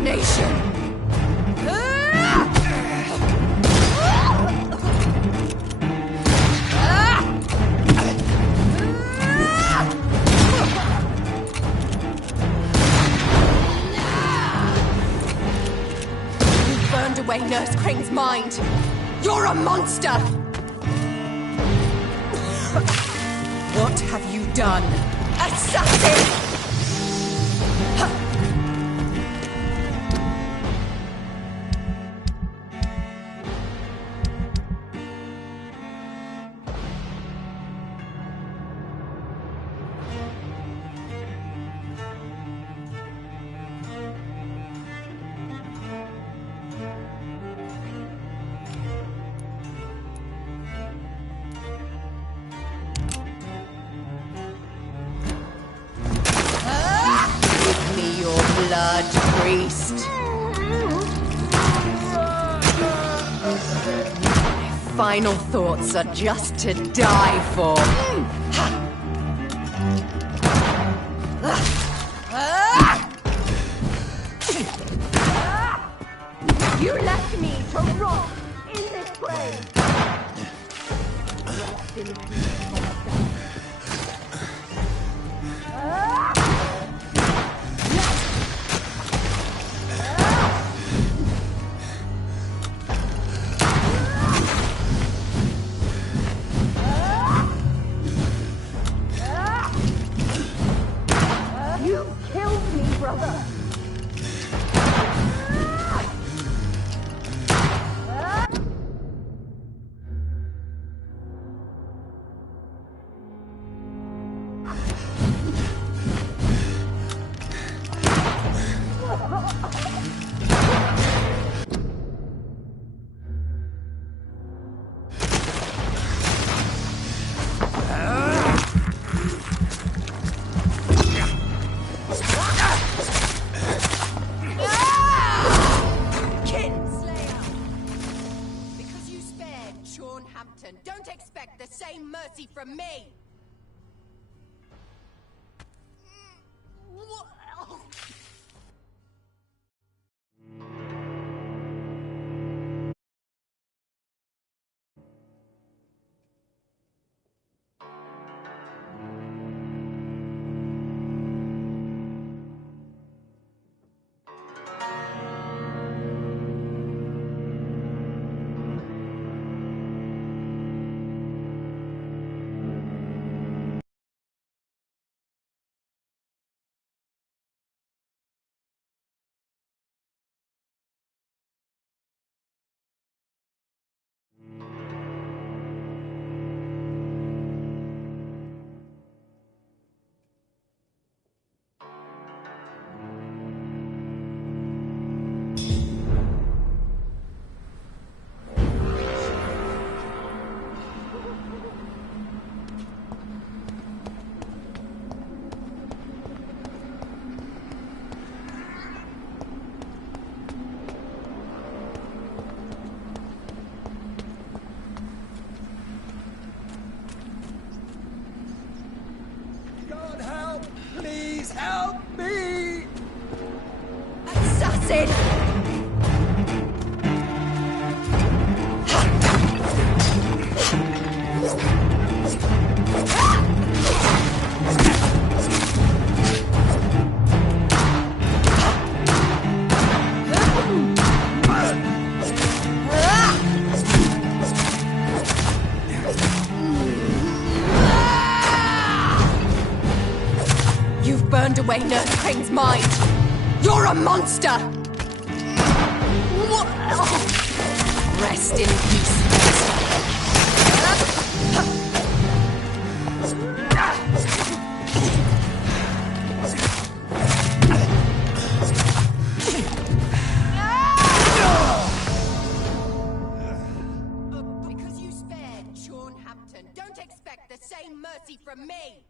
abomination! You burned away Nurse Crane's mind! You're a monster! What have you done? Assassin! Blood priest. My final thoughts are just to die for. You left me to rot in this grave. Rest in peace, monster. Don't expect the same mercy from me! Please help me! Assassin! You've burned away Nurse Crane's mind! You're a monster! Rest in peace, monster! Because you spared Sean Hampton, don't expect the same mercy from me!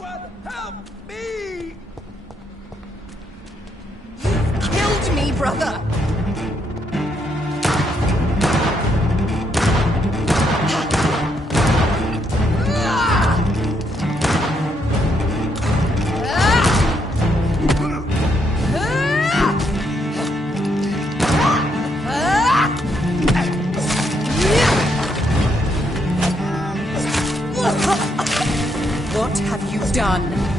Someone help me! You've killed me, brother! What have you done?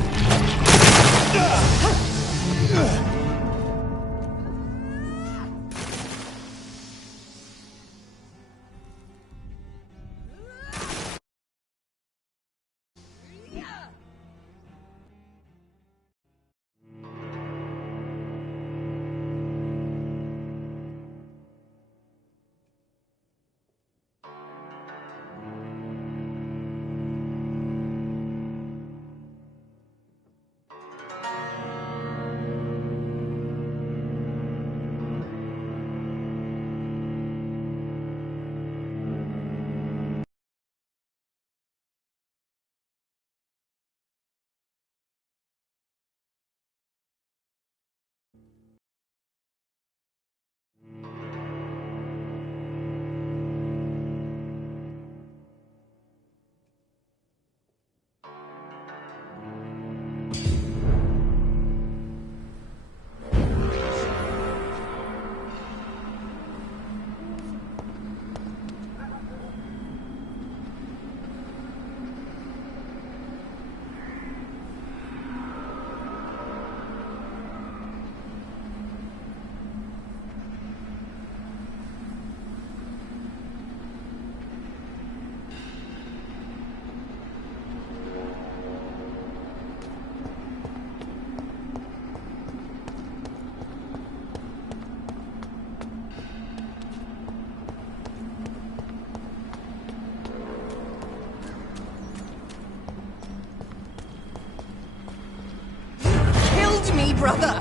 Me, brother!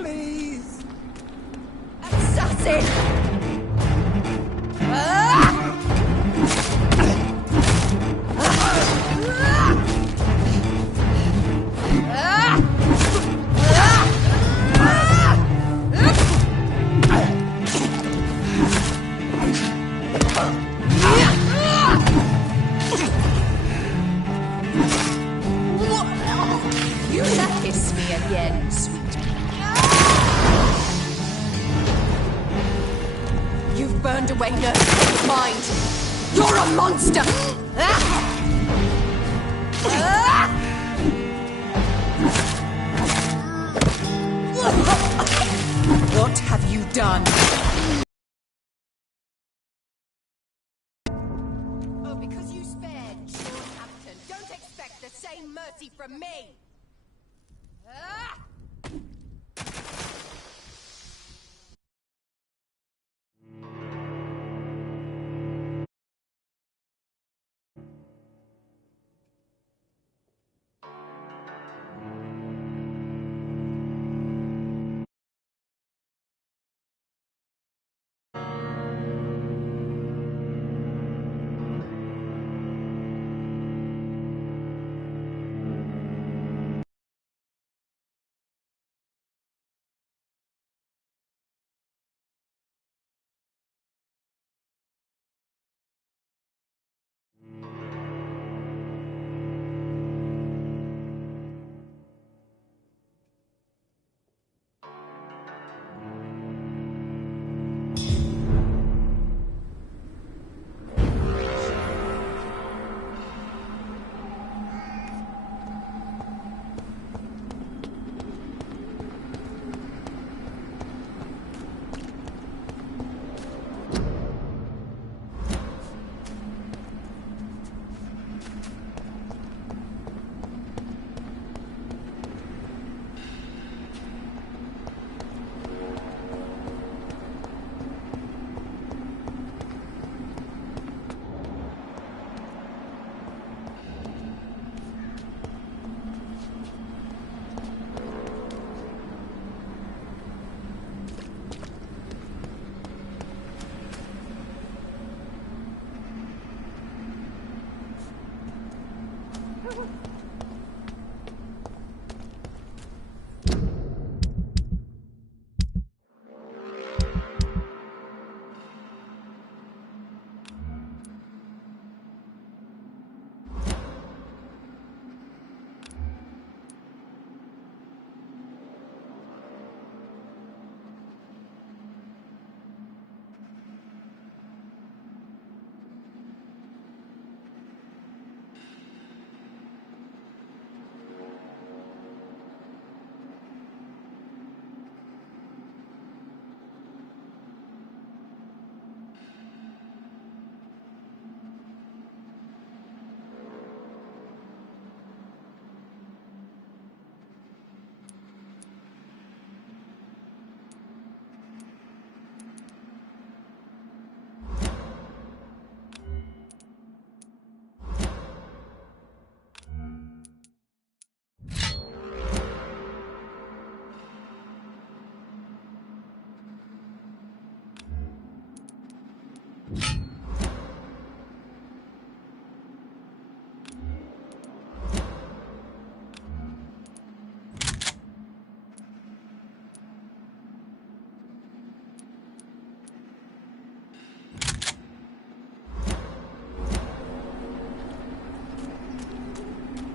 please! Assassin! You let kiss me again, sweet. You've burned away Nurse's mind. You're a monster! What have you done? Oh, because you spared Sean Hampton, don't expect the same mercy from me!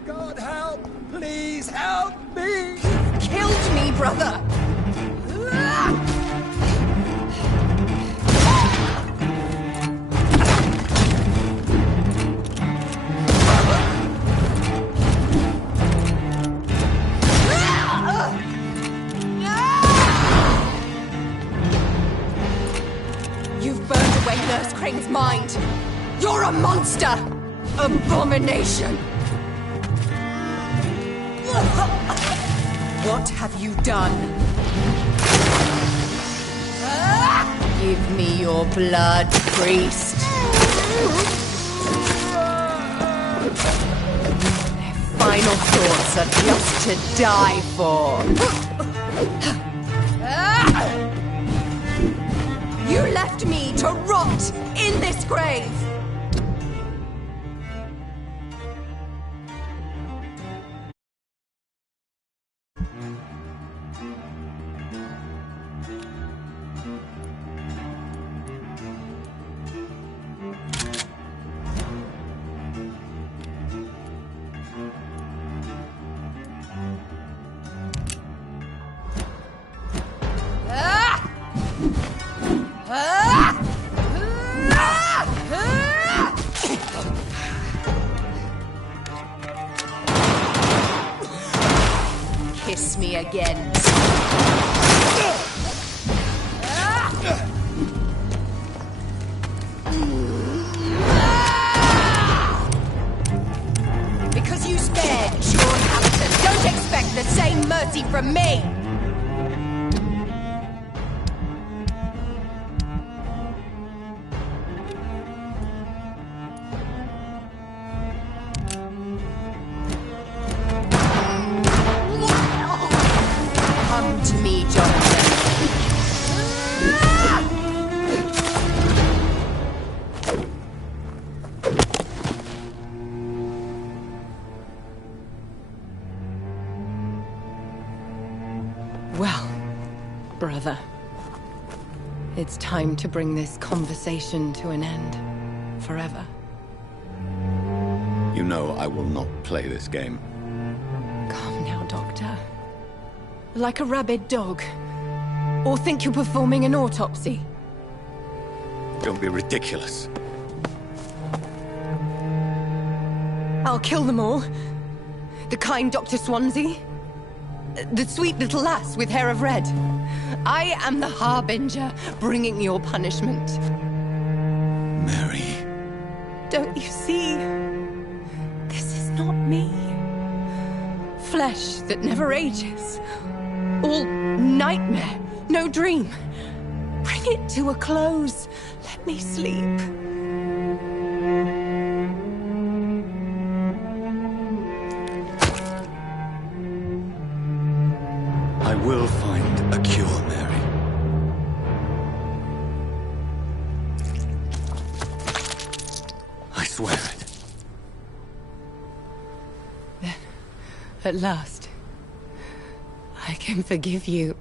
God help! Please help me! Killed me, brother! You've burned away Nurse Crane's mind! You're a monster! Abomination! What have you done? Give me your blood, priest. Their final thoughts are just to die for. grave! Kiss me again. Because you spared Sean Hampton, don't expect the same mercy from me! Come to me, Jonathan. Well, brother, it's time to bring this conversation to an end. Forever. You know I will not play this game. Calm now, Doctor. Like a rabid dog. Or think you're performing an autopsy. Don't be ridiculous. I'll kill them all. The kind Dr. Swansea. The sweet little lass with hair of red. I am the Harbinger, bringing your punishment. Mary. Don't you see? This is not me. Flesh that never ages. All nightmare, no dream. Bring it to a close. Let me sleep. I will find a cure, Mary. I swear it. Then, at last, I can forgive you.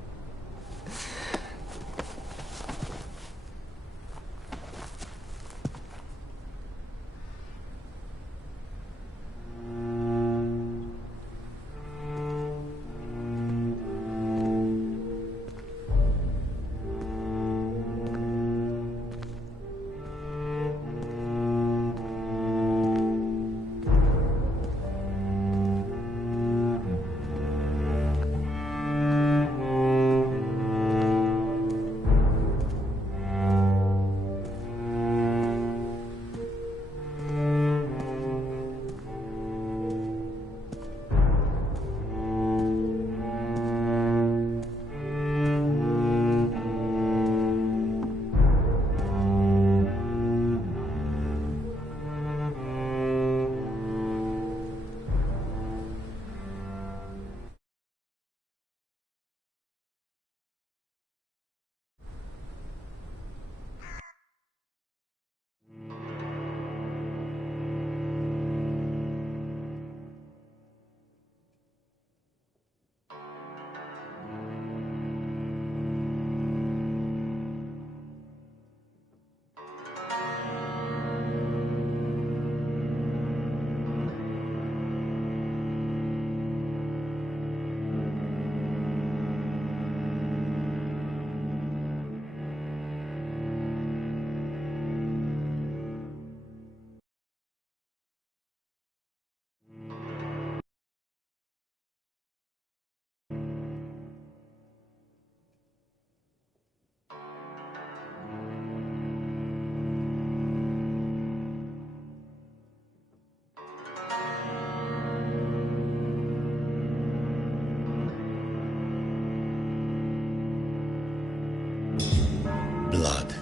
Blood.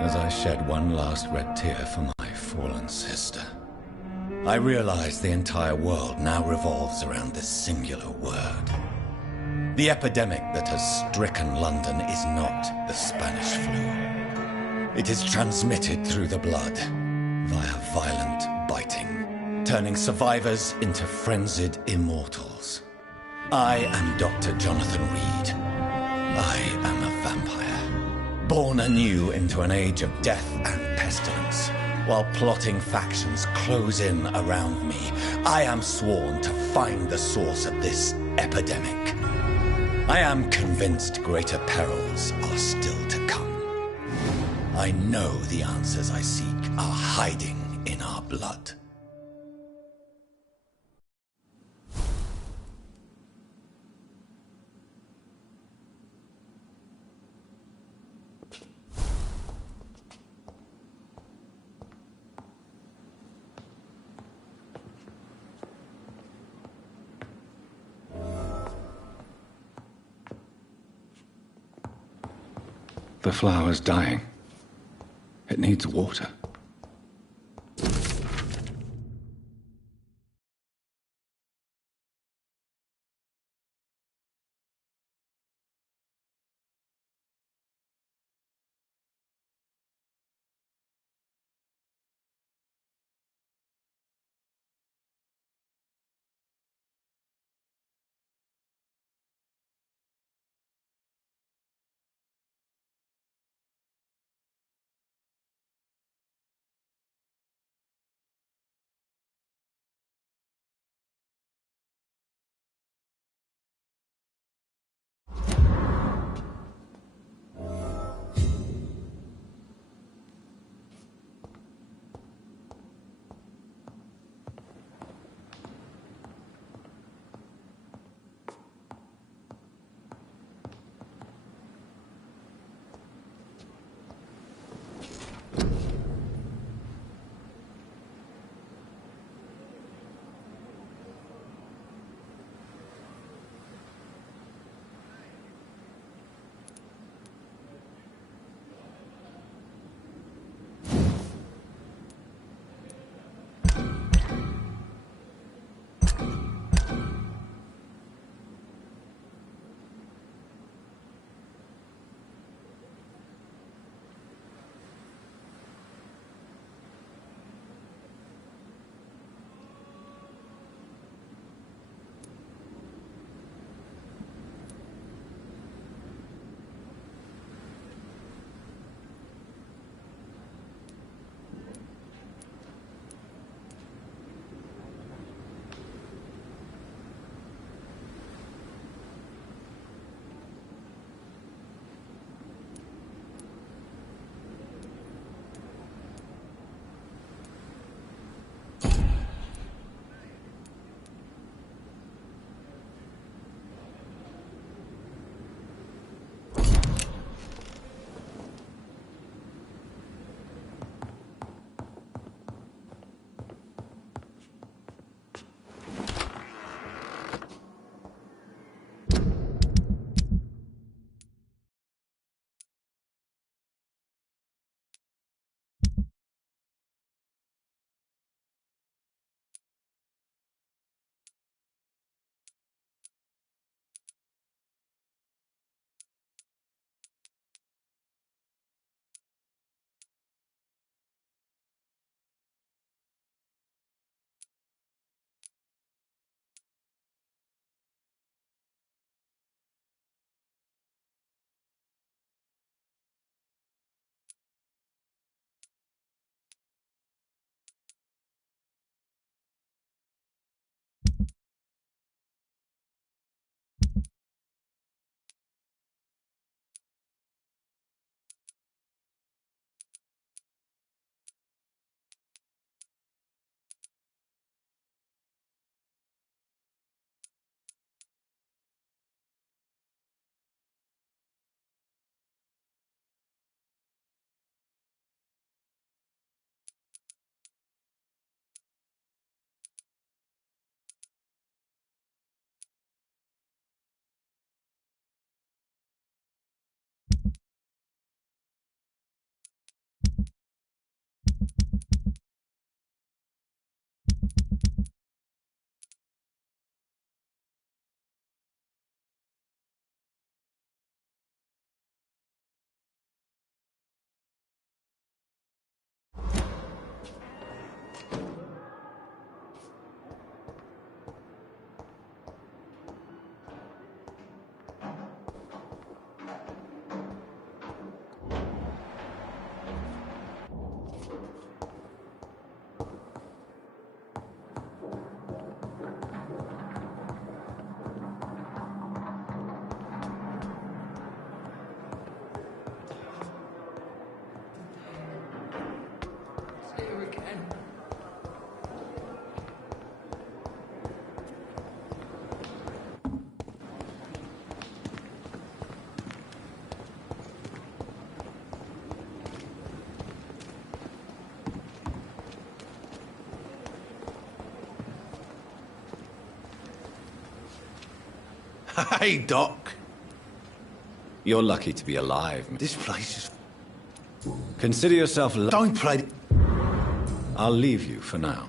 As I shed one last red tear for my fallen sister, I realize the entire world now revolves around this singular word. The epidemic that has stricken London is not the Spanish flu. It is transmitted through the blood, via violent biting, turning survivors into frenzied immortals. I am Dr. Jonathan Reed. I am a vampire, born anew into an age of death and pestilence. While plotting factions close in around me, I am sworn to find the source of this epidemic. I am convinced greater perils are still to come. I know the answers I seek are hiding in our blood. The flower's dying. It needs water. again. Hey, Doc. You're lucky to be alive. This place is... Consider yourself Don't play... I'll leave you for now.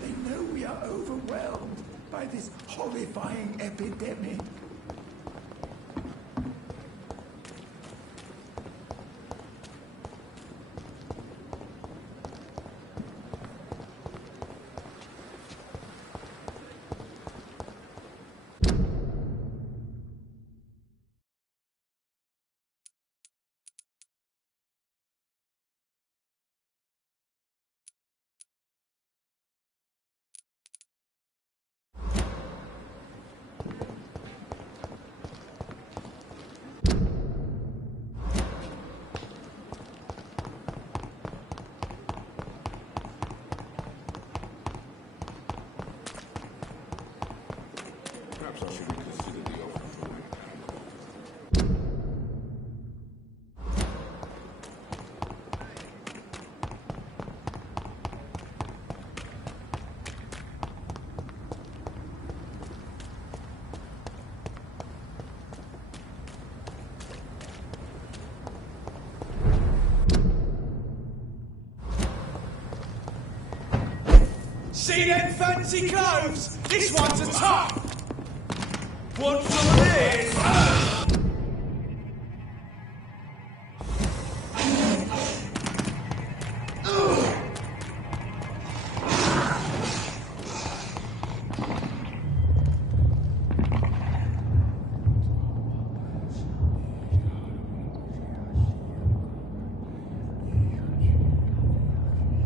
They know we are overwhelmed by this horrifying epidemic. See them fancy clothes? This one's a top! Want some of this?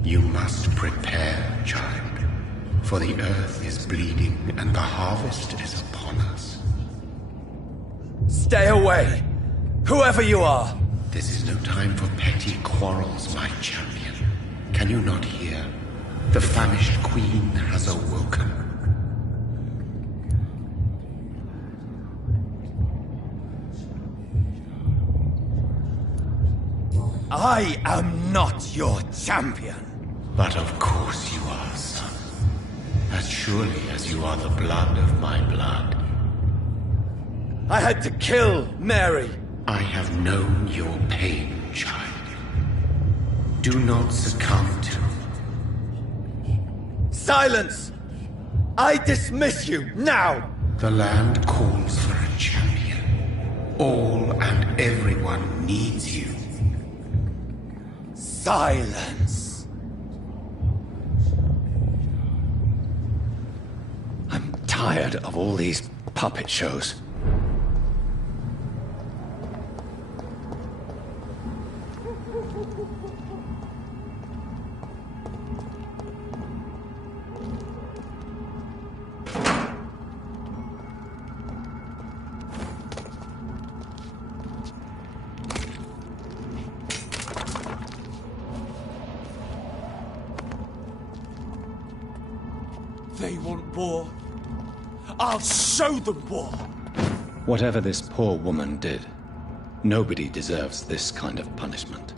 You must prepare, child, for the earth is bleeding and the harvest is upon us. Stay away! Whoever you are! This is no time for petty quarrels, my champion. Can you not hear? The famished queen has awoken. I am not your champion! But of course you are, son. As surely as you are the blood of my blood. I had to kill Mary! I have known your pain, child. Do not succumb to... Silence! I dismiss you, now! The land calls for a champion. All and everyone needs you. Silence! I'm tired of all these puppet shows. They want war. I'll show them war! Whatever this poor woman did, nobody deserves this kind of punishment.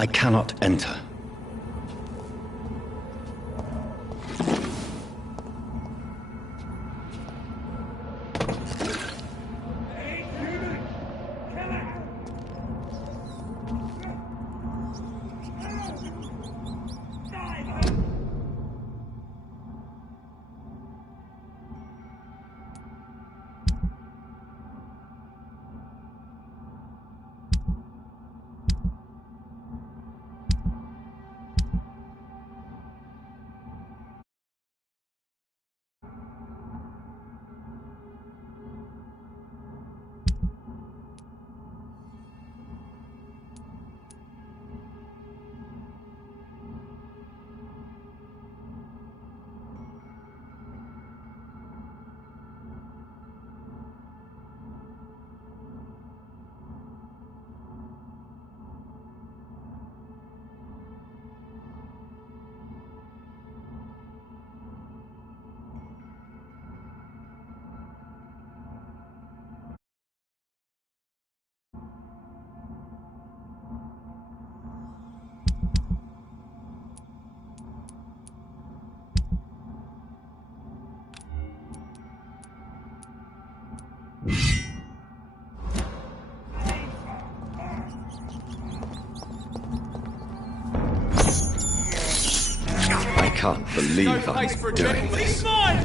I cannot enter. I can't believe I'm doing this. He's mine!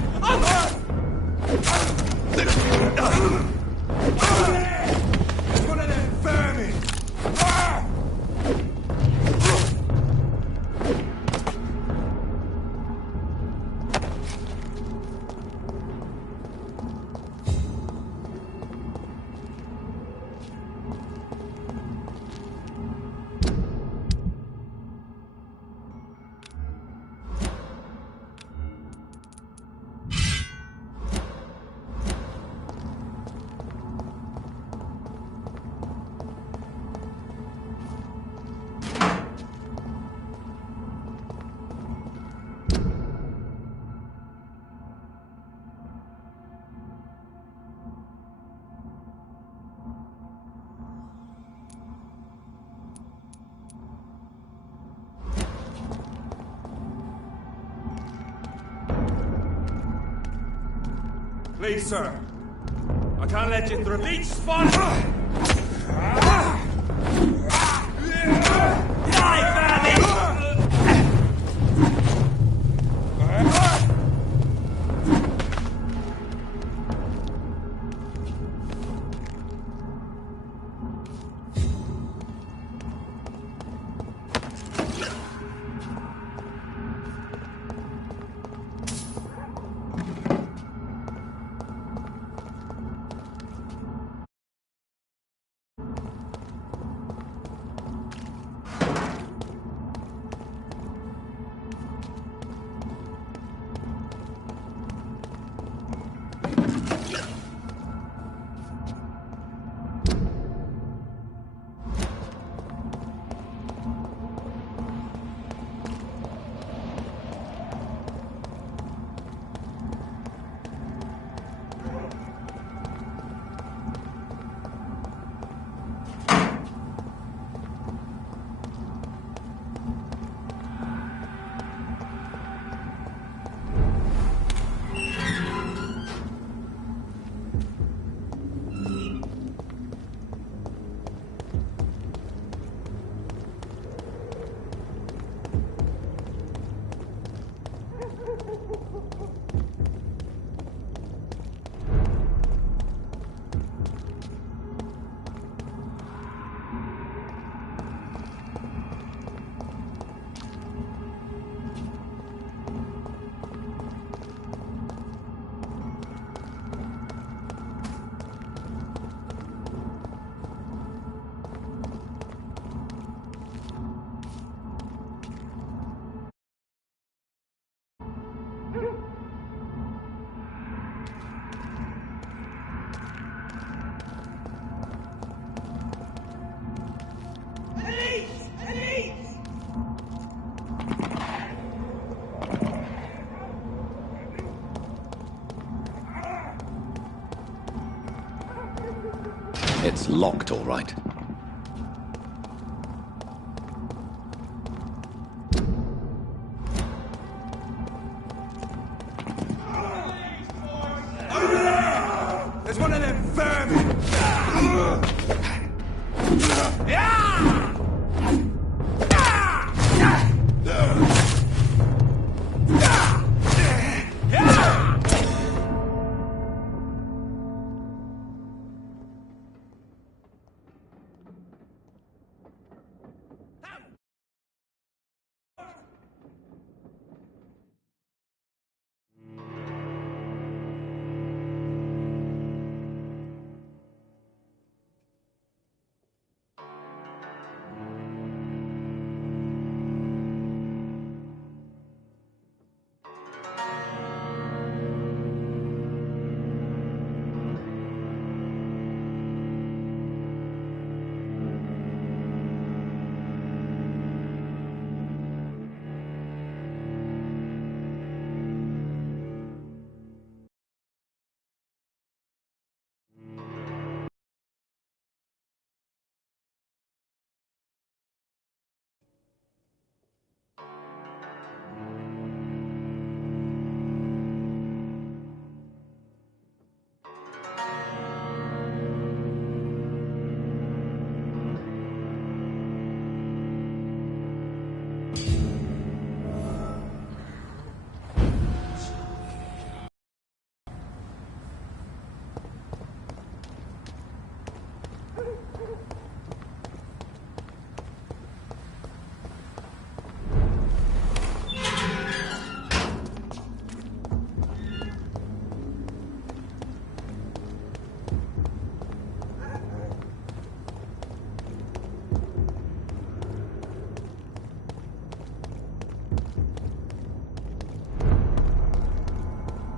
One of them vermin! Please, sir. I can't let you through. Leech spot! Die, Fanny! It's locked, all right. There's one of them vermin!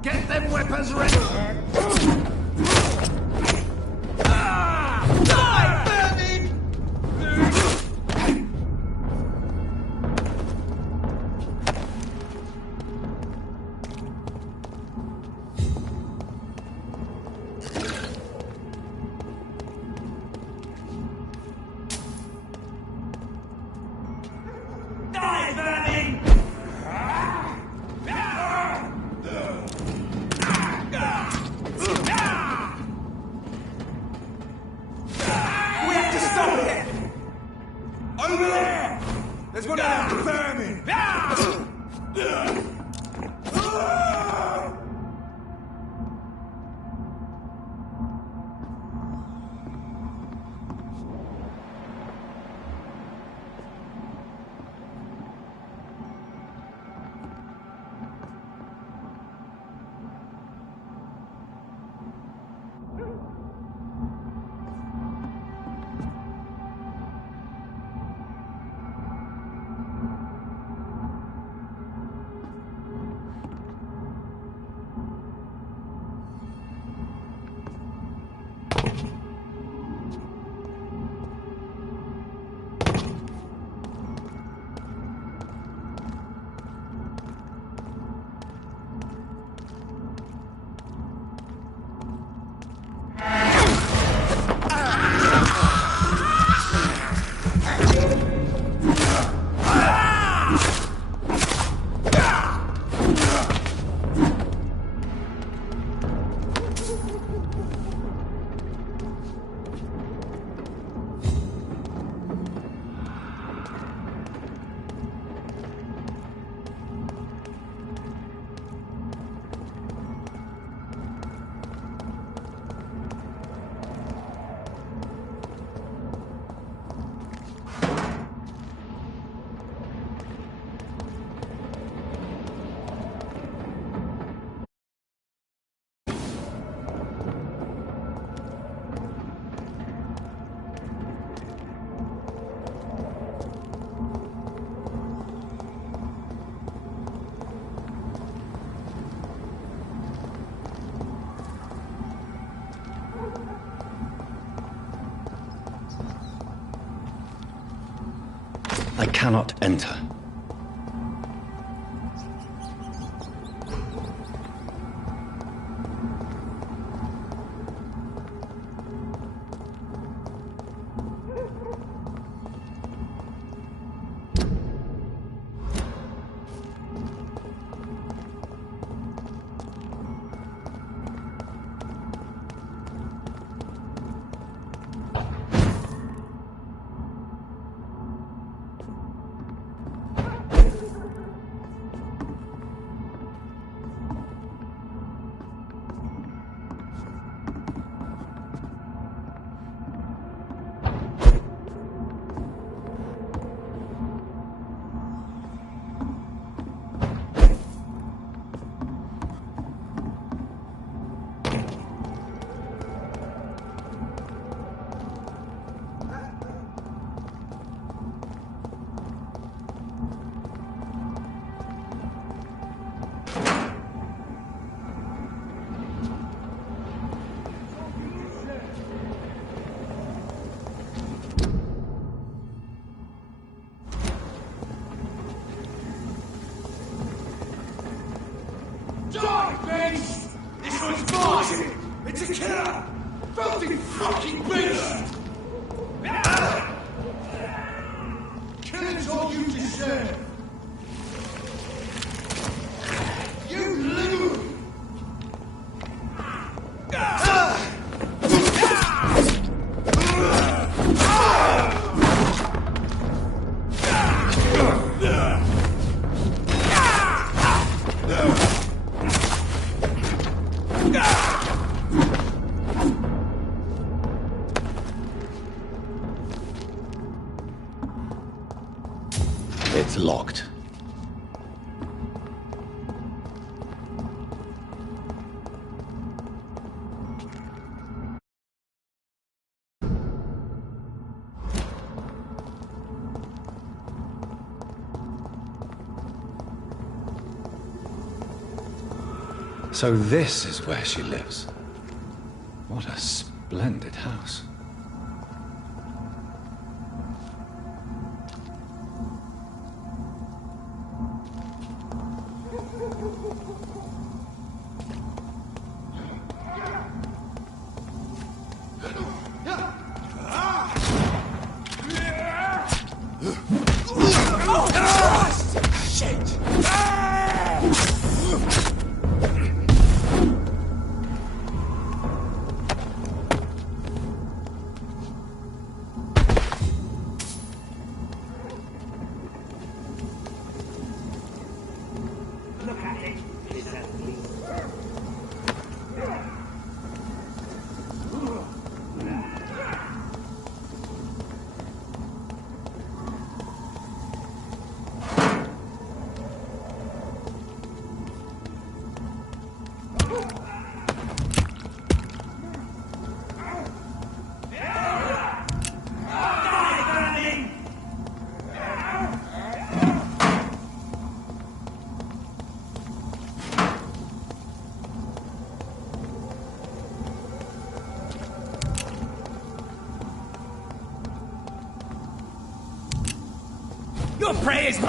Get them weapons ready! There's one of them vermin! I cannot enter. It's a killer! Filthy fucking beast! Killing's all you deserve! You lose! It's locked. So this is where she lives. What a splendid house. Your prey is...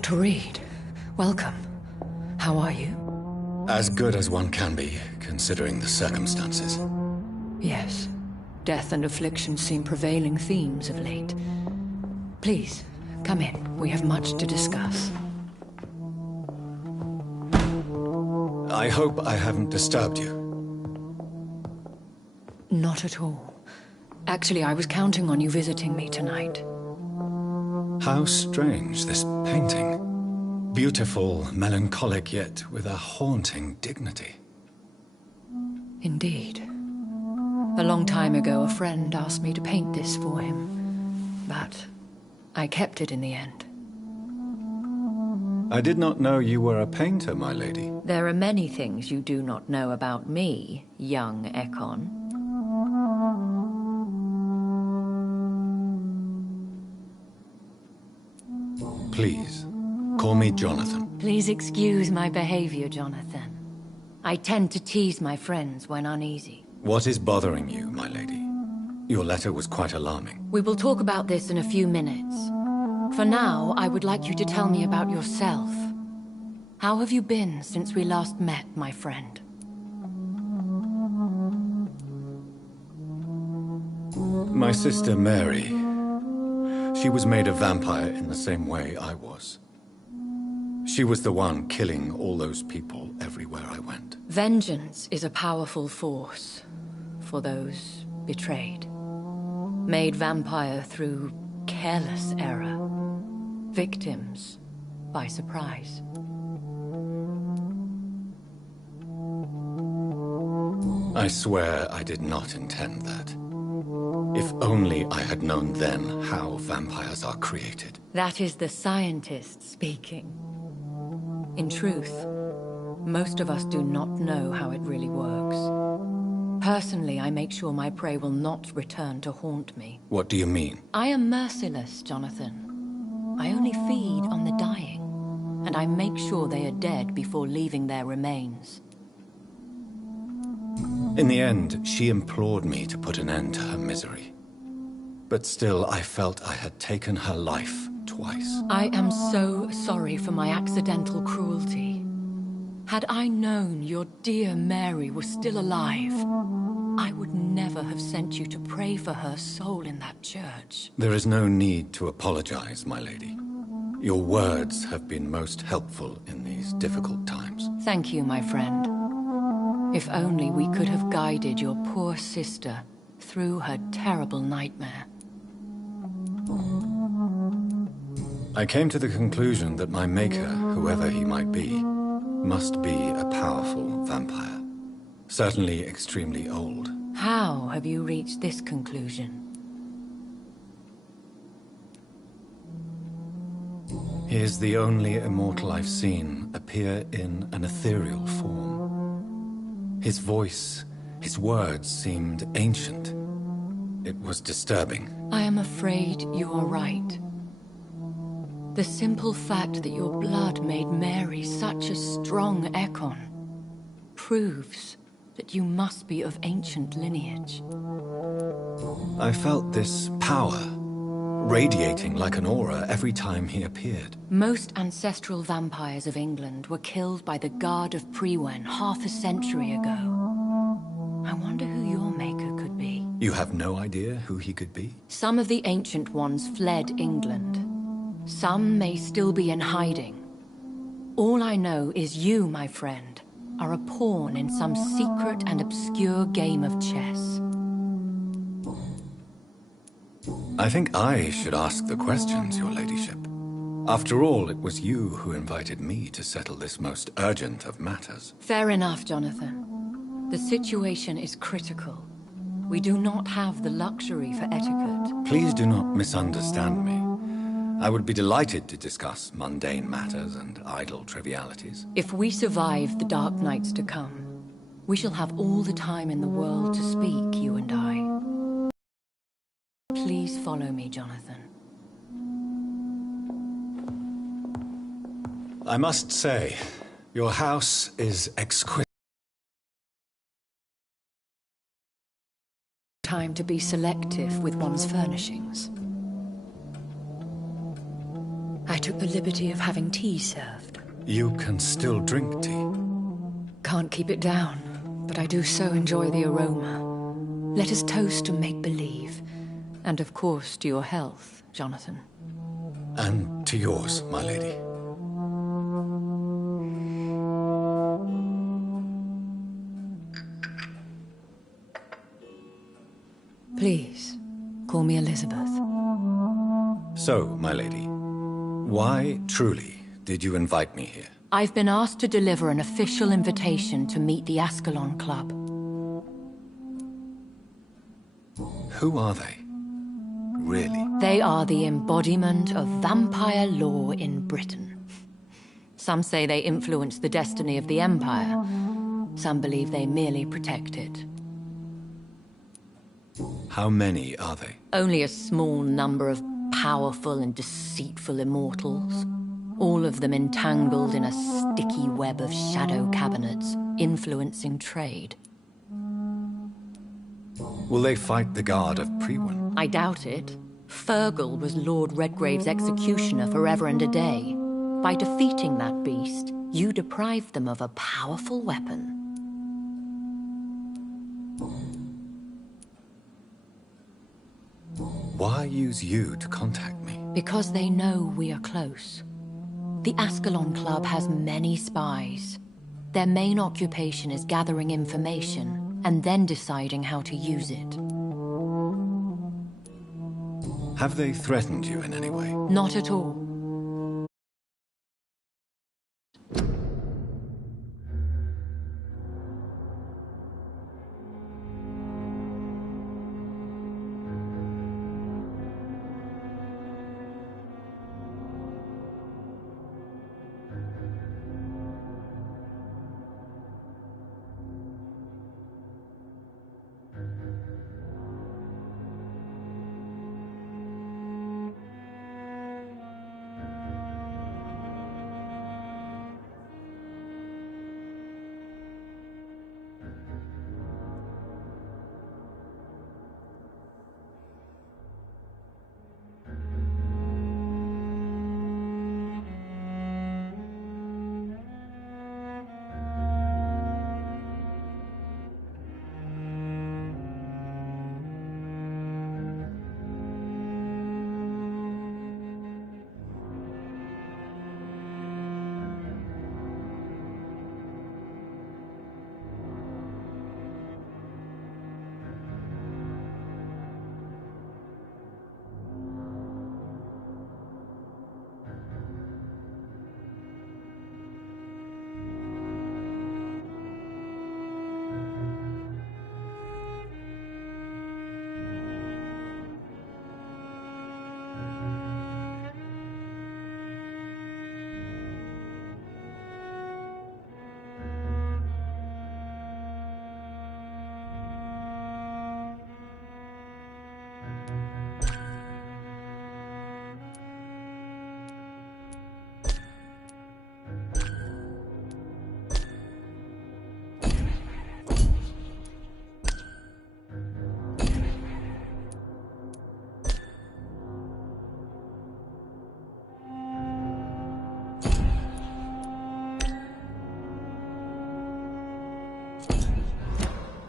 Dr. Reed, welcome. How are you? As good as one can be, considering the circumstances. Yes. Death and affliction seem prevailing themes of late. Please, come in. We have much to discuss. I hope I haven't disturbed you. Not at all. Actually, I was counting on you visiting me tonight. How strange, this painting. Beautiful, melancholic, yet with a haunting dignity. Indeed. A long time ago, a friend asked me to paint this for him, but I kept it in the end. I did not know you were a painter, my lady. There are many things you do not know about me, young Ekon. Please, call me Jonathan. Please excuse my behavior, Jonathan. I tend to tease my friends when uneasy. What is bothering you, my lady? Your letter was quite alarming. We will talk about this in a few minutes. For now, I would like you to tell me about yourself. How have you been since we last met, my friend? My sister Mary. She was made a vampire in the same way I was. She was the one killing all those people everywhere I went. Vengeance is a powerful force for those betrayed. Made vampire through careless error. Victims by surprise. I swear I did not intend that. If only I had known then how vampires are created. That is the scientist speaking. In truth, most of us do not know how it really works. Personally, I make sure my prey will not return to haunt me. What do you mean? I am merciless, Jonathan. I only feed on the dying, and I make sure they are dead before leaving their remains. In the end, she implored me to put an end to her misery. But still, I felt I had taken her life twice. I am so sorry for my accidental cruelty. Had I known your dear Mary was still alive, I would never have sent you to pray for her soul in that church. There is no need to apologize, my lady. Your words have been most helpful in these difficult times. Thank you, my friend. If only we could have guided your poor sister through her terrible nightmare. I came to the conclusion that my maker, whoever he might be, must be a powerful vampire. Certainly extremely old. How have you reached this conclusion? He is the only immortal I've seen appear in an ethereal form. His voice, his words seemed ancient. It was disturbing. I am afraid you are right. The simple fact that your blood made Mary such a strong Ekon proves that you must be of ancient lineage. I felt this power radiating like an aura every time he appeared. Most ancestral vampires of England were killed by the Guard of Priwen half a century ago. I wonder who your maker could be. You have no idea who he could be? Some of the ancient ones fled England. Some may still be in hiding. All I know is you, my friend, are a pawn in some secret and obscure game of chess. I think I should ask the questions, your ladyship. After all, it was you who invited me to settle this most urgent of matters. Fair enough, Jonathan. The situation is critical. We do not have the luxury for etiquette. Please do not misunderstand me. I would be delighted to discuss mundane matters and idle trivialities. If we survive the dark nights to come, we shall have all the time in the world to speak, you and I. Please follow me, Jonathan. I must say, your house is exquisite. Time to be selective with one's furnishings. I took the liberty of having tea served. You can still drink tea. Can't keep it down, but I do so enjoy the aroma. Let us toast to make-believe. And of course, to your health, Jonathan. And to yours, my lady. Please, call me Elizabeth. So, my lady, why, truly, did you invite me here? I've been asked to deliver an official invitation to meet the Ascalon Club. Who are they? Really? They are the embodiment of vampire law in Britain. Some say they influence the destiny of the Empire. Some believe they merely protect it. How many are they? Only a small number of powerful and deceitful immortals. All of them entangled in a sticky web of shadow cabinets, influencing trade. Will they fight the guard of Priwen? I doubt it. Fergal was Lord Redgrave's executioner forever and a day. By defeating that beast, you deprived them of a powerful weapon. Why use you to contact me? Because they know we are close. The Ascalon Club has many spies. Their main occupation is gathering information and then deciding how to use it. Have they threatened you in any way? Not at all.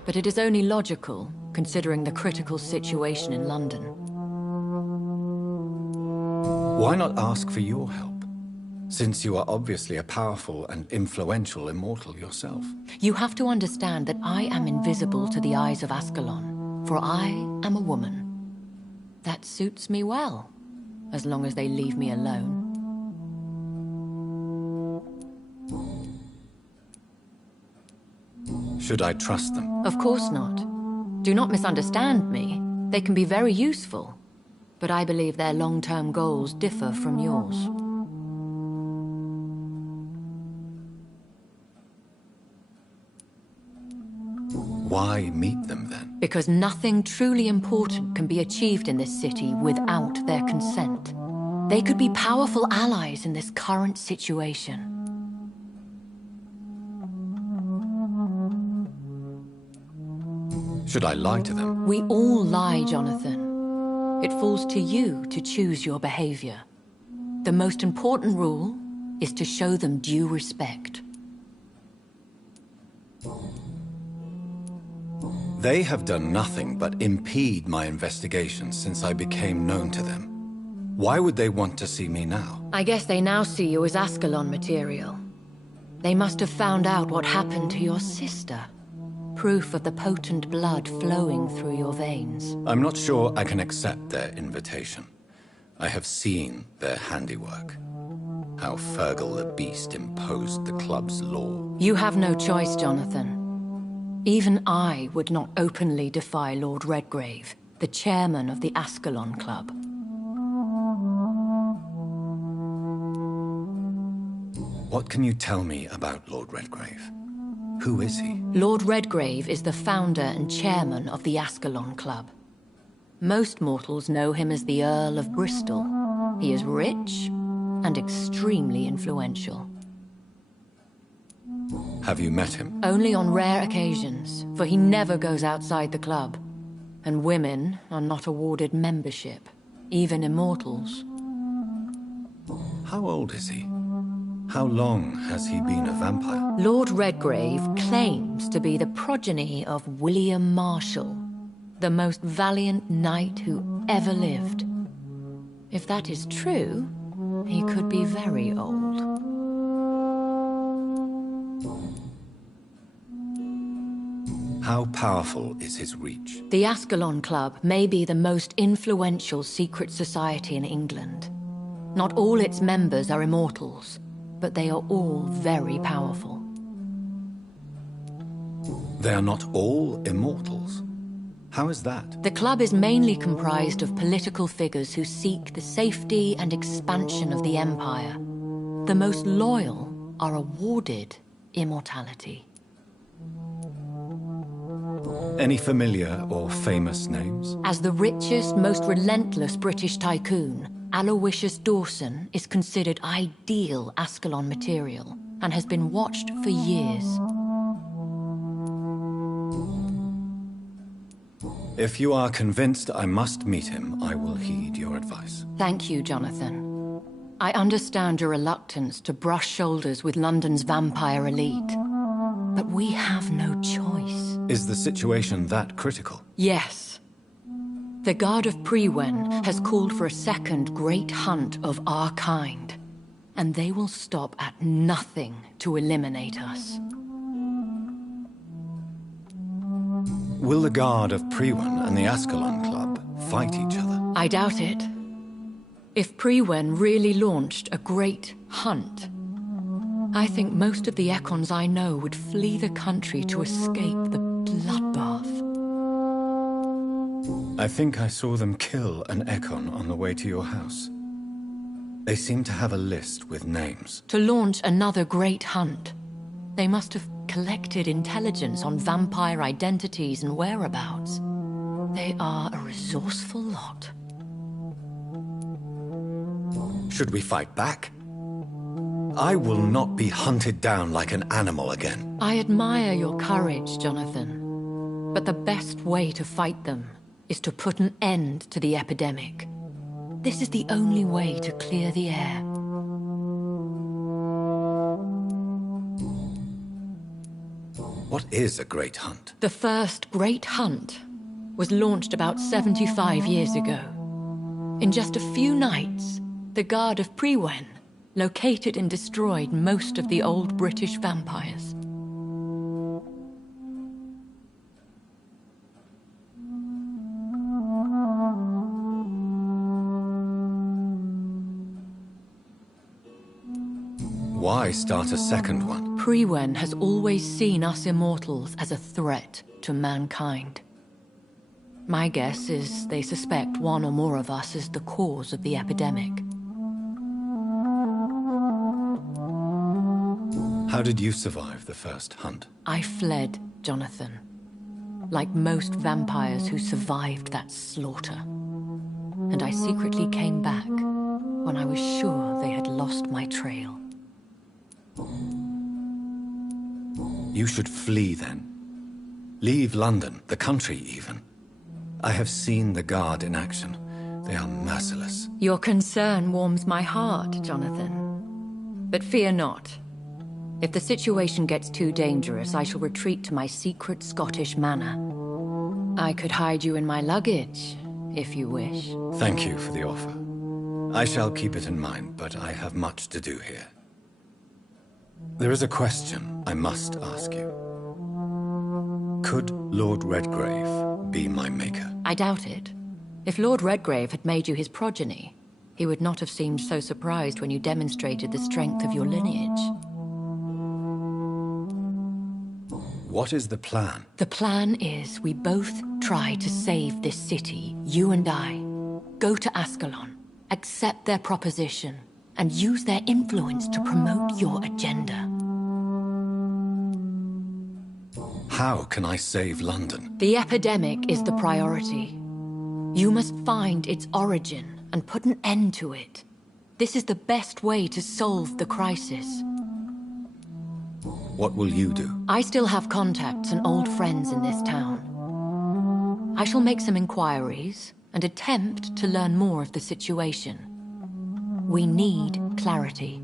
But it is only logical, considering the critical situation in London. Why not ask for your help? Since you are obviously a powerful and influential immortal yourself. You have to understand that I am invisible to the eyes of Ascalon, for I am a woman. That suits me well, as long as they leave me alone. Should I trust them? Of course not. Do not misunderstand me. They can be very useful, but I believe their long-term goals differ from yours. Why meet them then? Because nothing truly important can be achieved in this city without their consent. They could be powerful allies in this current situation. Should I lie to them? We all lie, Jonathan. It falls to you to choose your behavior. The most important rule is to show them due respect. They have done nothing but impede my investigation since I became known to them. Why would they want to see me now? I guess they now see you as Ascalon material. They must have found out what happened to your sister. Proof of the potent blood flowing through your veins. I'm not sure I can accept their invitation. I have seen their handiwork. How Fergal the Beast imposed the club's law. You have no choice, Jonathan. Even I would not openly defy Lord Redgrave, the chairman of the Ascalon Club. What can you tell me about Lord Redgrave? Who is he? Lord Redgrave is the founder and chairman of the Ascalon Club. Most mortals know him as the Earl of Bristol. He is rich and extremely influential. Have you met him? Only on rare occasions, for he never goes outside the club. And women are not awarded membership, even immortals. How old is he? How long has he been a vampire? Lord Redgrave claims to be the progeny of William Marshall, the most valiant knight who ever lived. If that is true, he could be very old. How powerful is his reach? The Ascalon Club may be the most influential secret society in England. Not all its members are immortals, but they are all very powerful. They are not all immortals. How is that? The club is mainly comprised of political figures who seek the safety and expansion of the Empire. The most loyal are awarded immortality. Any familiar or famous names? As the richest, most relentless British tycoon, Aloysius Dawson is considered ideal Ascalon material and has been watched for years. If you are convinced I must meet him, I will heed your advice. Thank you, Jonathan. I understand your reluctance to brush shoulders with London's vampire elite, but we have no choice. Is the situation that critical? Yes. The Guard of Prewen has called for a second great hunt of our kind, and they will stop at nothing to eliminate us. Will the Guard of Prewen and the Ascalon Club fight each other? I doubt it. If Prewen really launched a great hunt, I think most of the Ekons I know would flee the country to escape the bloodbath. I think I saw them kill an Ekon on the way to your house. They seem to have a list with names. To launch another great hunt, they must have collected intelligence on vampire identities and whereabouts. They are a resourceful lot. Should we fight back? I will not be hunted down like an animal again. I admire your courage, Jonathan. But the best way to fight them is to put an end to the epidemic. This is the only way to clear the air. What is a great hunt? The first great hunt was launched about 75 years ago. In just a few nights, the Guard of Prewen located and destroyed most of the old British vampires. Why start a second one? Prewen has always seen us immortals as a threat to mankind. My guess is they suspect one or more of us is the cause of the epidemic. How did you survive the first hunt? I fled, Jonathan. Like most vampires who survived that slaughter. And I secretly came back when I was sure they had lost my trail. You should flee then. Leave London, the country even. I have seen the Guard in action. They are merciless. Your concern warms my heart, Jonathan. But fear not. If the situation gets too dangerous, I shall retreat to my secret Scottish manor. I could hide you in my luggage, if you wish. Thank you for the offer. I shall keep it in mind, but I have much to do here. There is a question I must ask you. Could Lord Redgrave be my maker? I doubt it. If Lord Redgrave had made you his progeny, he would not have seemed so surprised when you demonstrated the strength of your lineage. What is the plan? The plan is we both try to save this city, you and I. Go to Ascalon, accept their proposition, and use their influence to promote your agenda. How can I save London? The epidemic is the priority. You must find its origin and put an end to it. This is the best way to solve the crisis. What will you do? I still have contacts and old friends in this town. I shall make some inquiries and attempt to learn more of the situation. We need clarity.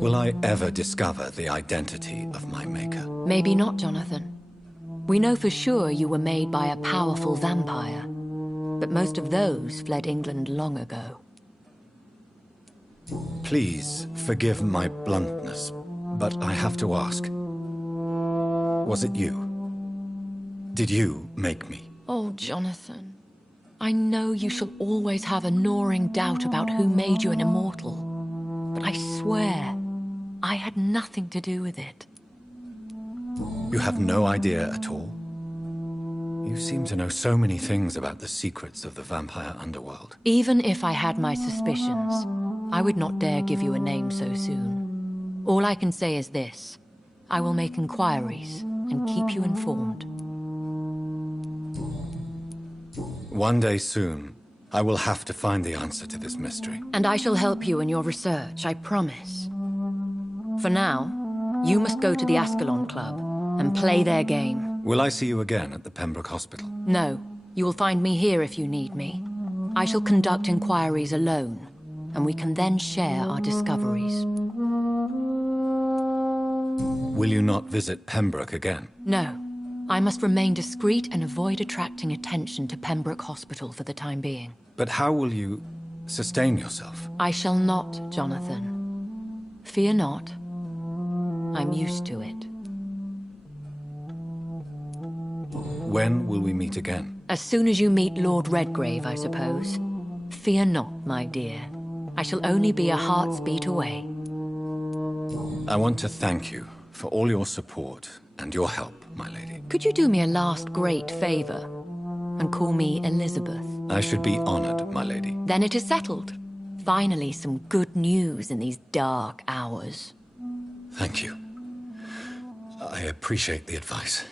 Will I ever discover the identity of my maker? Maybe not, Jonathan. We know for sure you were made by a powerful vampire, but most of those fled England long ago. Please forgive my bluntness, but I have to ask. Was it you? Did you make me? Oh, Jonathan. I know you shall always have a gnawing doubt about who made you an immortal, but I swear, I had nothing to do with it. You have no idea at all? You seem to know so many things about the secrets of the vampire underworld. Even if I had my suspicions, I would not dare give you a name so soon. All I can say is this. I will make inquiries and keep you informed. One day soon, I will have to find the answer to this mystery. And I shall help you in your research, I promise. For now, you must go to the Ascalon Club and play their game. Will I see you again at the Pembroke Hospital? No, you will find me here if you need me. I shall conduct inquiries alone, and we can then share our discoveries. Will you not visit Pembroke again? No, I must remain discreet and avoid attracting attention to Pembroke Hospital for the time being. But how will you sustain yourself? I shall not, Jonathan. Fear not. I'm used to it. When will we meet again? As soon as you meet Lord Redgrave, I suppose. Fear not, my dear. I shall only be a heart's beat away. I want to thank you for all your support and your help, my lady. Could you do me a last great favor and call me Elizabeth? I should be honored, my lady. Then it is settled. Finally, some good news in these dark hours. Thank you. I appreciate the advice.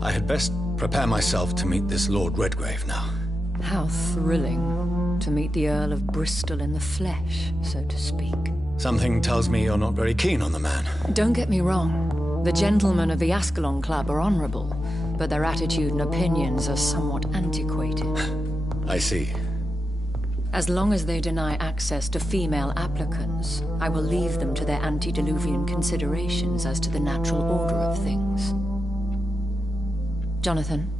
I had best prepare myself to meet this Lord Redgrave now. How thrilling to meet the Earl of Bristol in the flesh, so to speak. Something tells me you're not very keen on the man. Don't get me wrong. The gentlemen of the Ascalon Club are honorable, but their attitude and opinions are somewhat antiquated. I see. As long as they deny access to female applicants, I will leave them to their antediluvian considerations as to the natural order of things. Jonathan,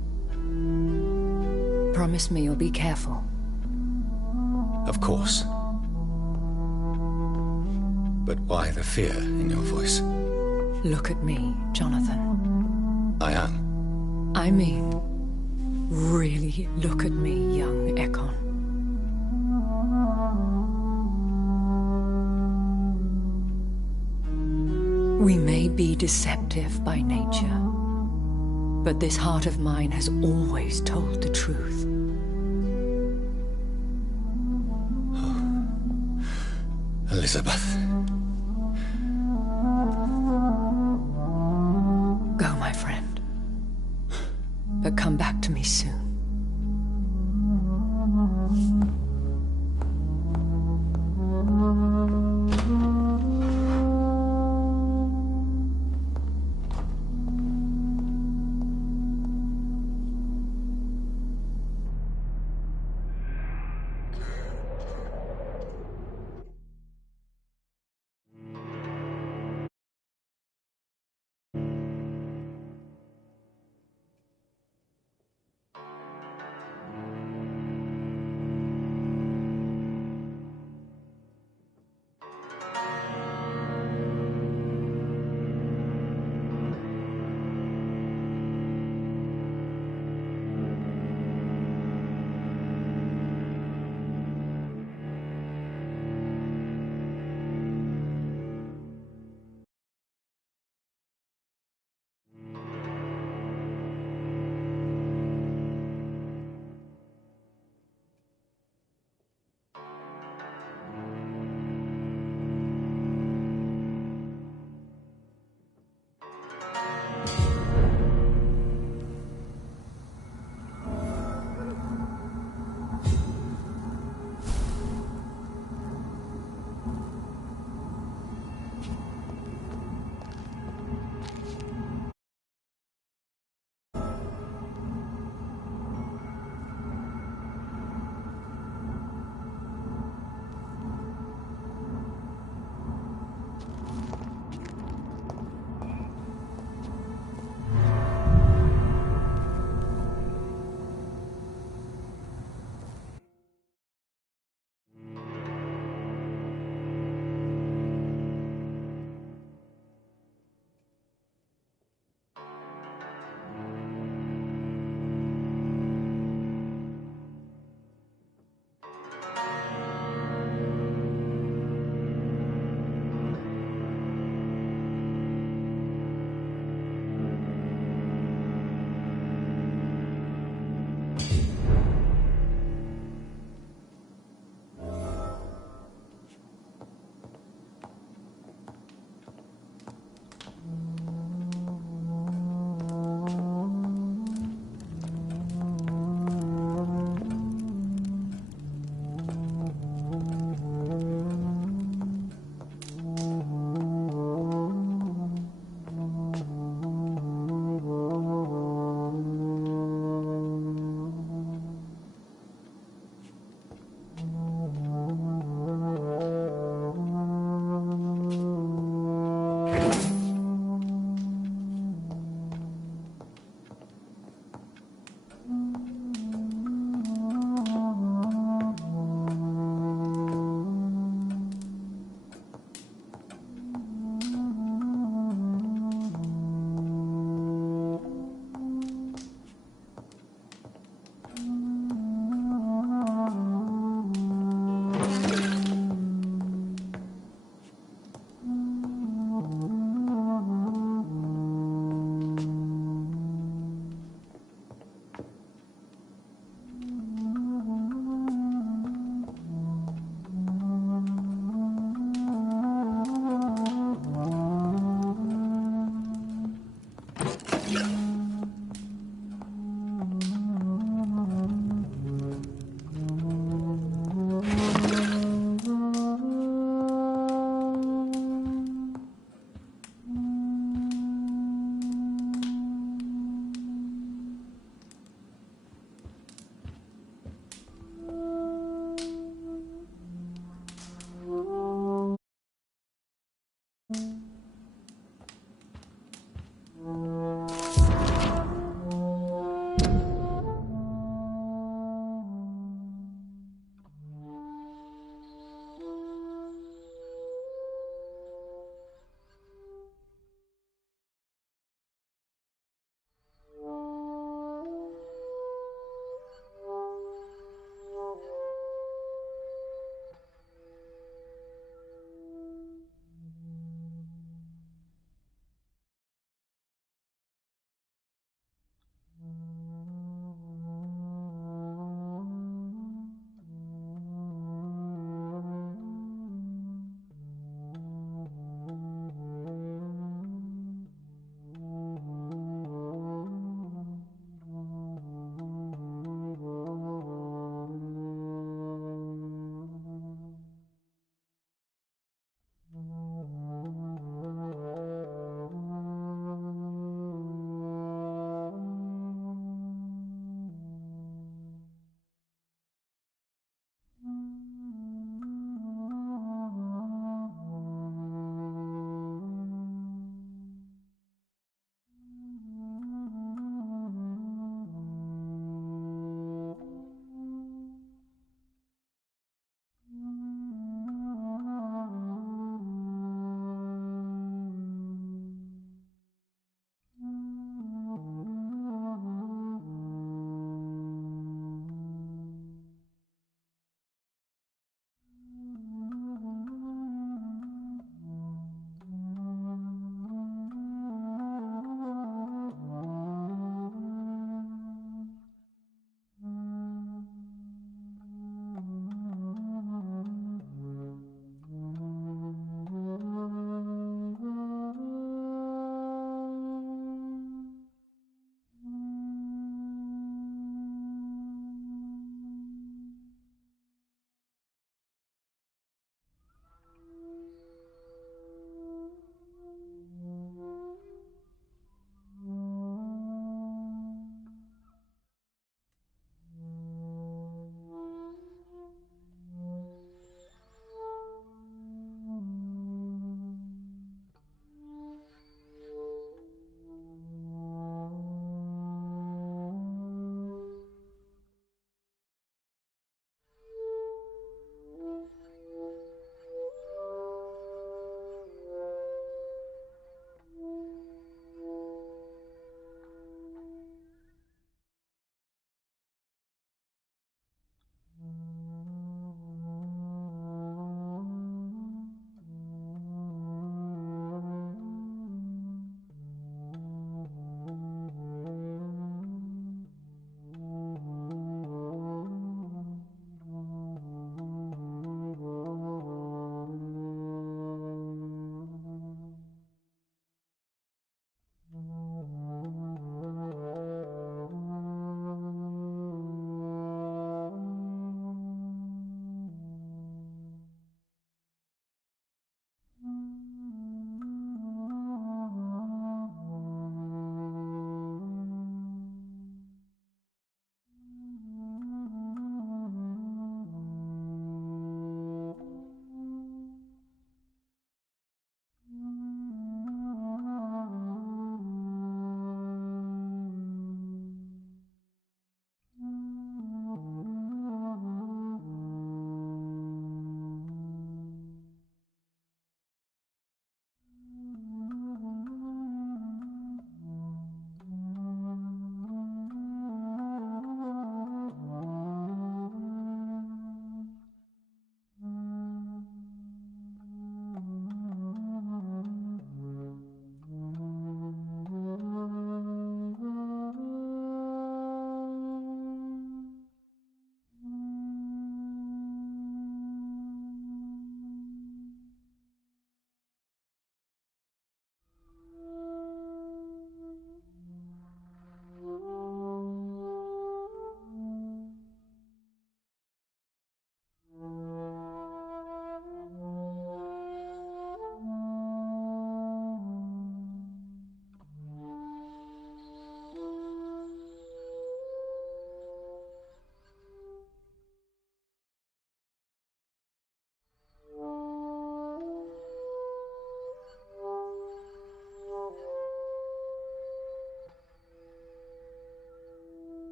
promise me you'll be careful. Of course. But why the fear in your voice? Look at me, Jonathan. I am. I mean, really look at me, young Ekon. We may be deceptive by nature, but this heart of mine has always told the truth. Elizabeth.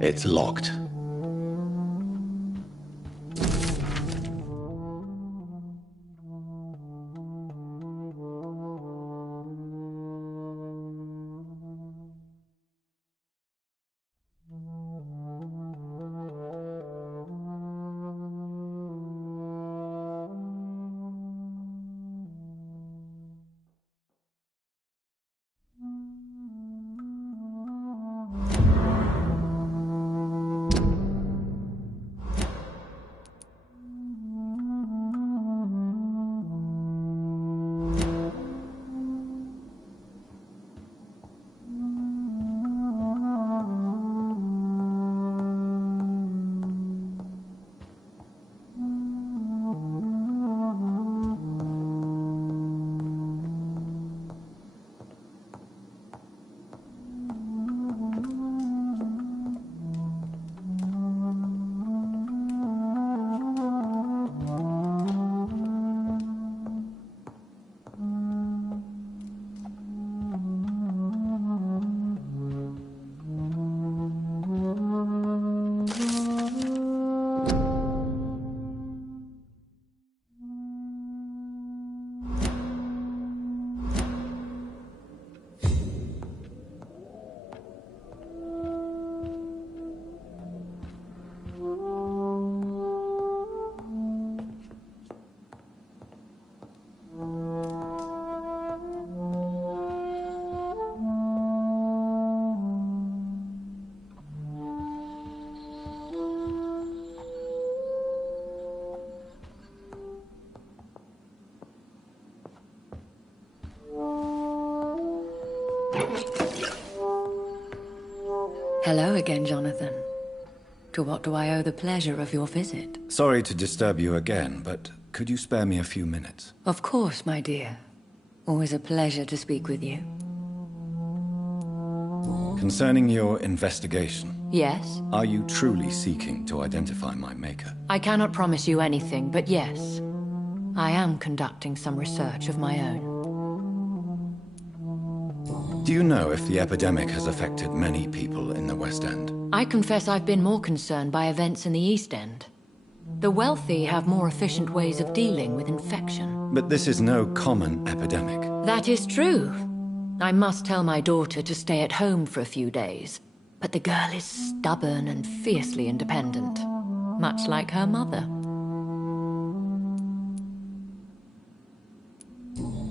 It's locked. Hello again, Jonathan. To what do I owe the pleasure of your visit? Sorry to disturb you again, but could you spare me a few minutes? Of course, my dear. Always a pleasure to speak with you. Concerning your investigation, Yes? are you truly seeking to identify my maker? I cannot promise you anything, but yes. I am conducting some research of my own. Do you know if the epidemic has affected many people in the West End? I confess I've been more concerned by events in the East End. The wealthy have more efficient ways of dealing with infection. But this is no common epidemic. That is true. I must tell my daughter to stay at home for a few days. But the girl is stubborn and fiercely independent, much like her mother.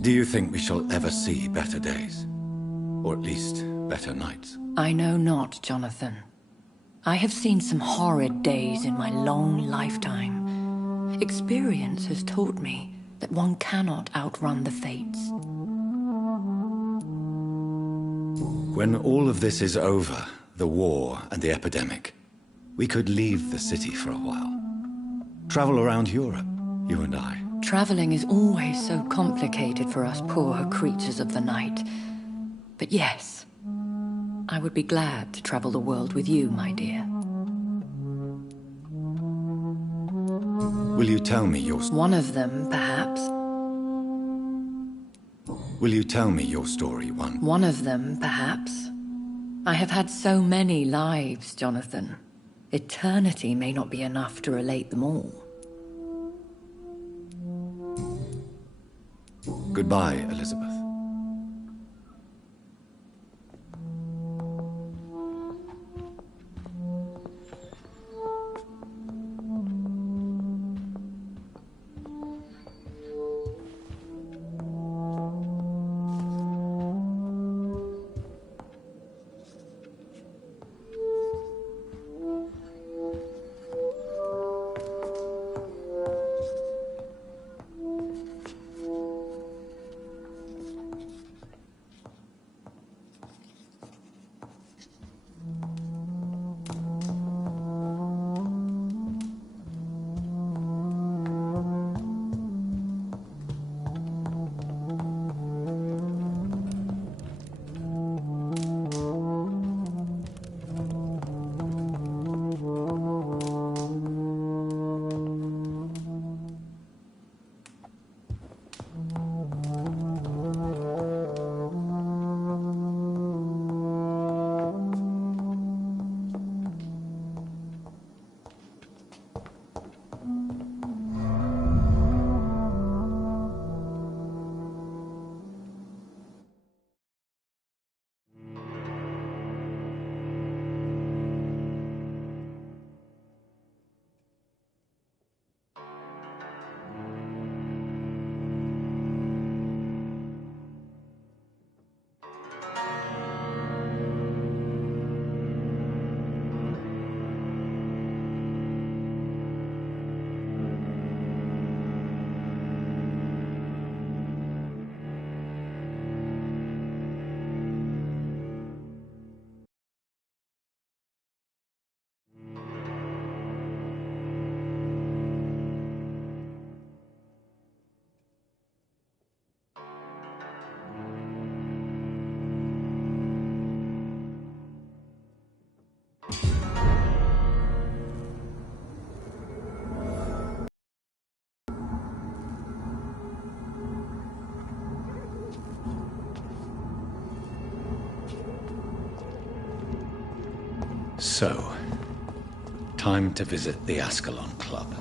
Do you think we shall ever see better days? Or at least, better nights? I know not, Jonathan. I have seen some horrid days in my long lifetime. Experience has taught me that one cannot outrun the fates. When all of this is over, the war and the epidemic, we could leave the city for a while. Travel around Europe, you and I. Traveling is always so complicated for us poor creatures of the night. But yes, I would be glad to travel the world with you, my dear. Will you tell me your... One of them, perhaps. Will you tell me your story, one? One of them, perhaps. I have had so many lives, Jonathan. Eternity may not be enough to relate them all. Goodbye, Elizabeth. So, time to visit the Ascalon Club.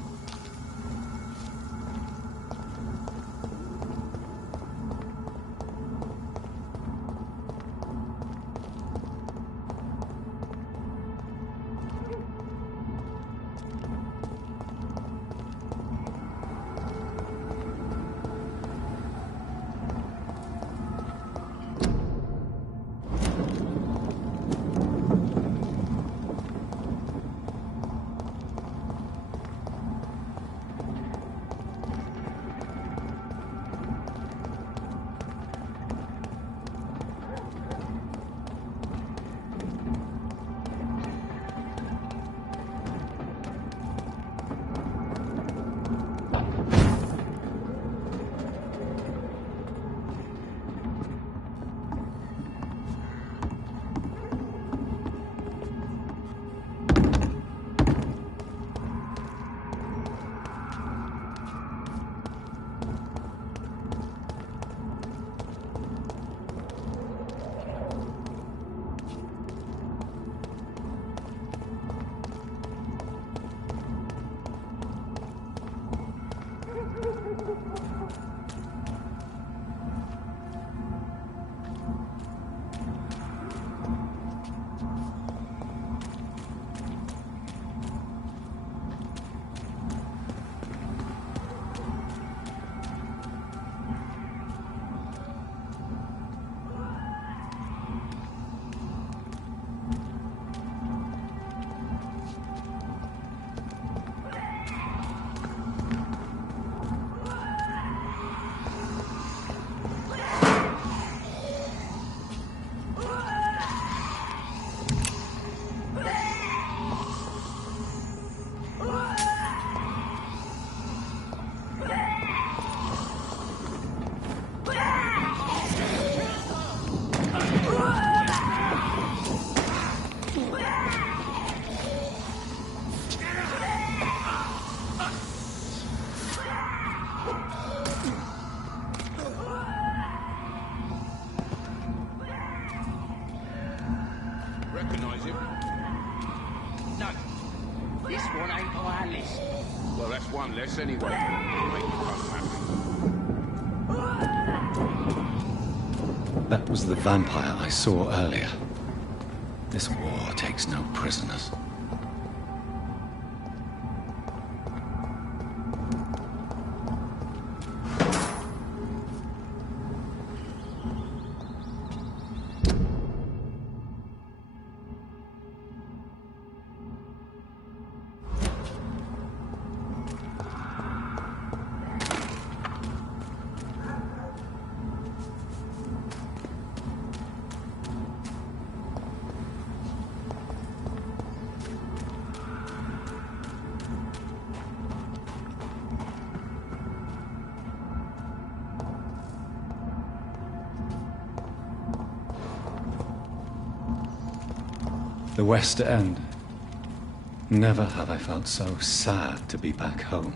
Recognise him? No. This one ain't on our list. Well, that's one less anyway. Make you unhappy. That was the vampire I saw earlier. This war takes no prisoners. The West End. Never have I felt so sad to be back home.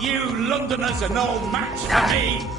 You Londoners are no match for me!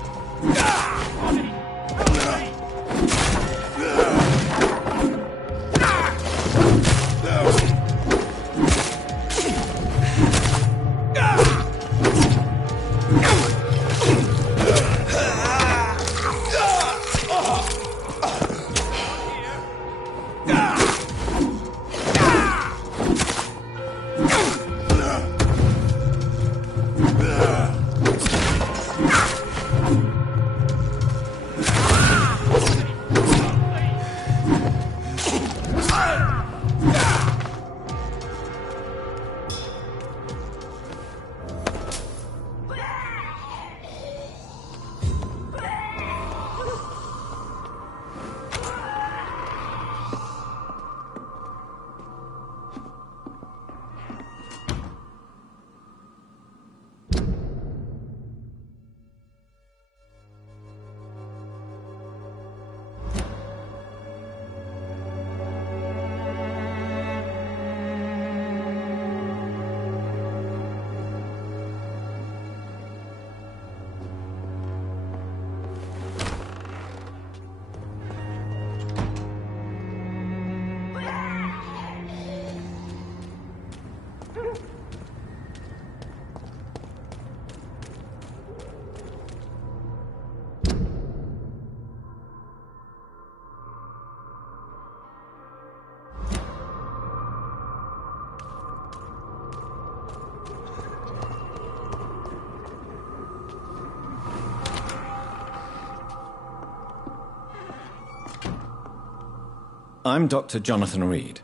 I'm Dr. Jonathan Reed.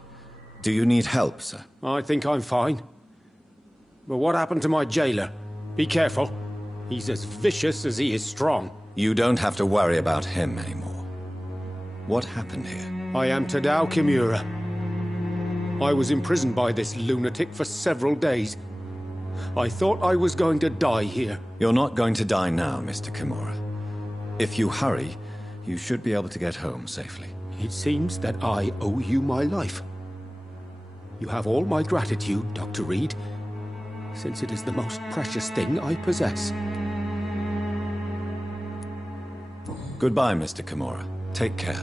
Do you need help, sir? I think I'm fine. But what happened to my jailer? Be careful. He's as vicious as he is strong. You don't have to worry about him anymore. What happened here? I am Tadao Kimura. I was imprisoned by this lunatic for several days. I thought I was going to die here. You're not going to die now, Mr. Kimura. If you hurry, you should be able to get home safely. It seems that I owe you my life. You have all my gratitude, Dr. Reed, since it is the most precious thing I possess. Goodbye, Mr. Kimura. Take care.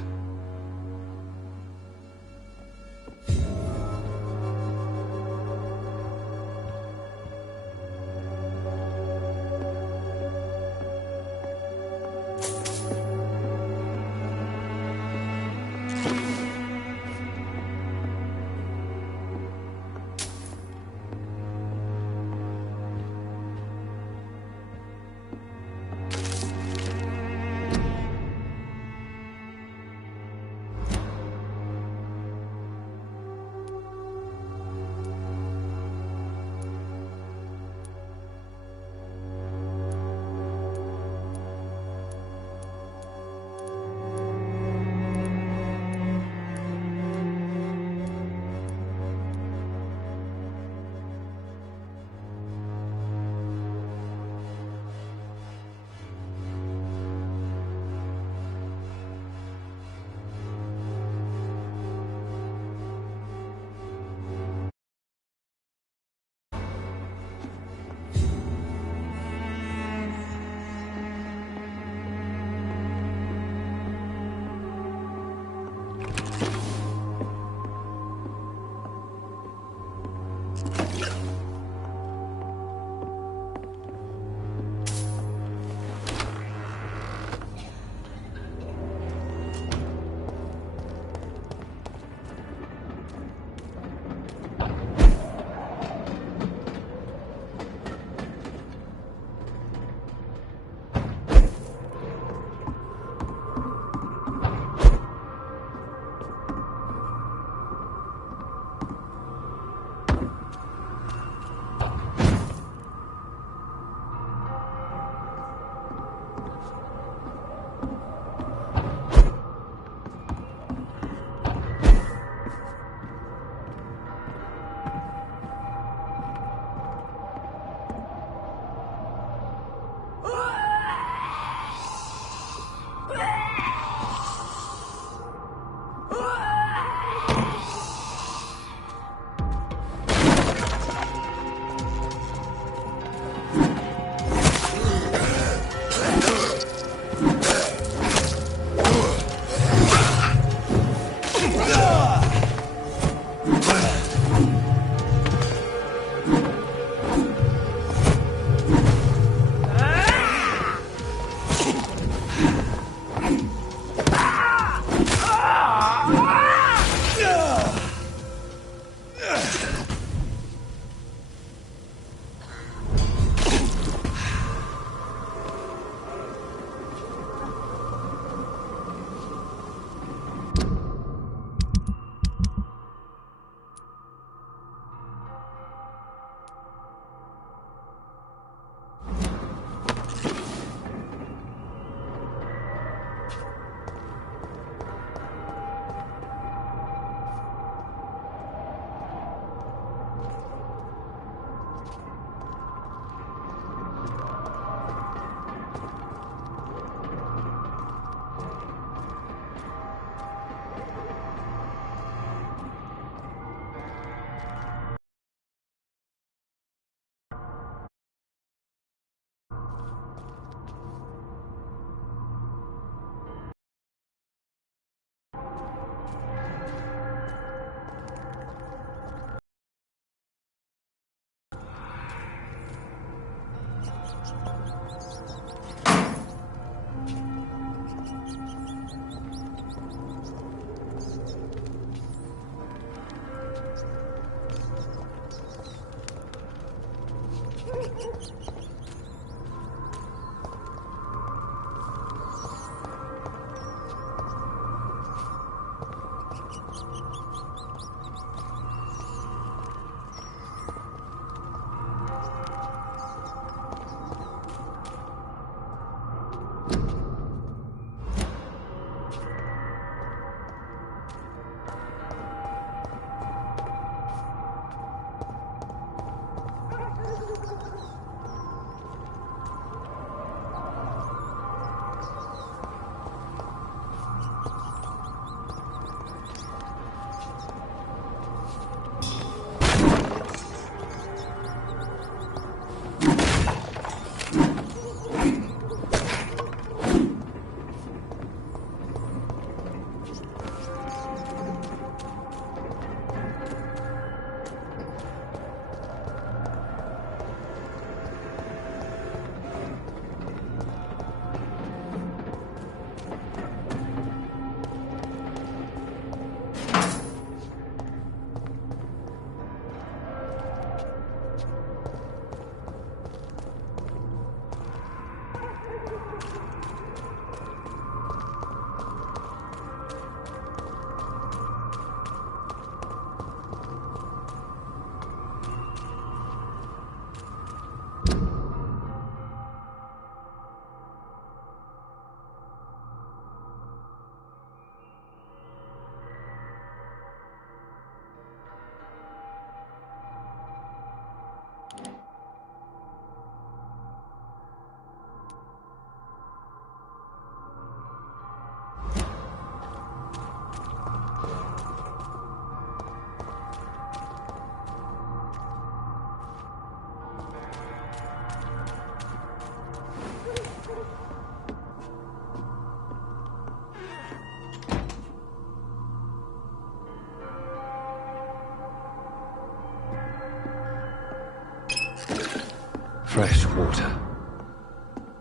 Fresh water.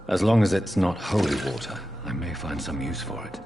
As long as it's not holy water, I may find some use for it.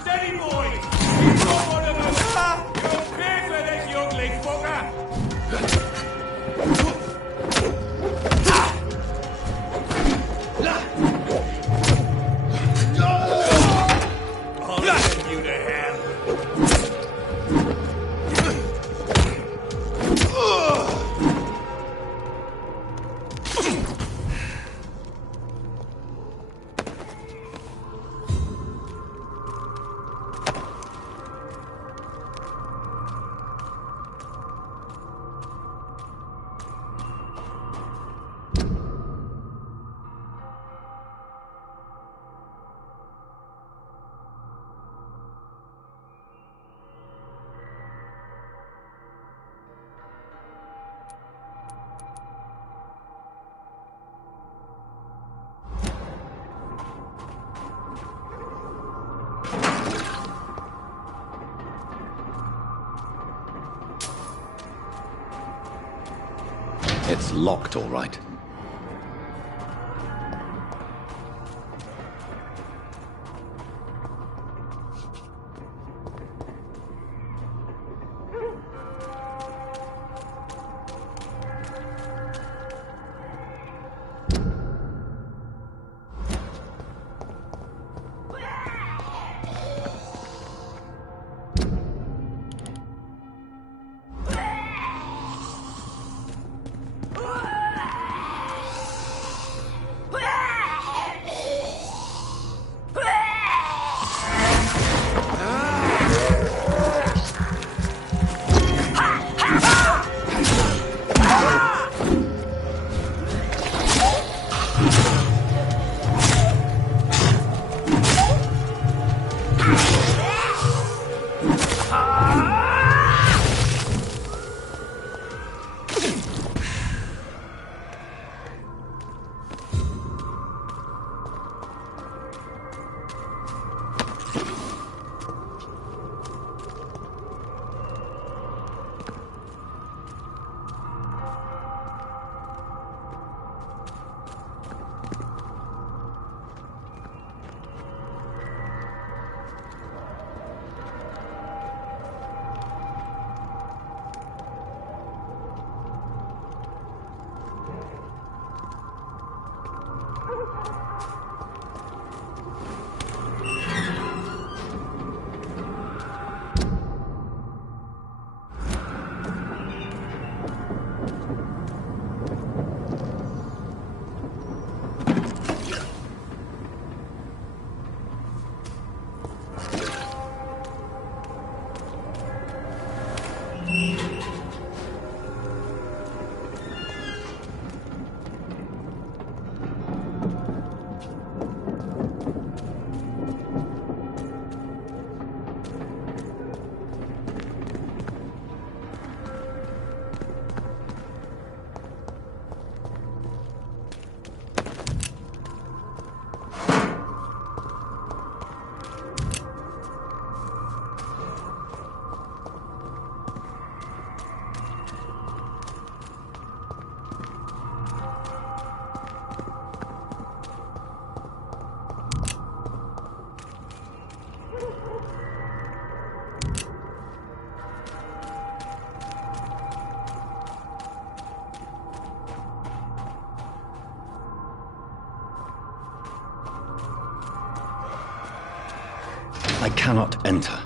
Steady, boy! You got one of them! You're clear for this youngling fucker! It's locked, all right. I cannot enter.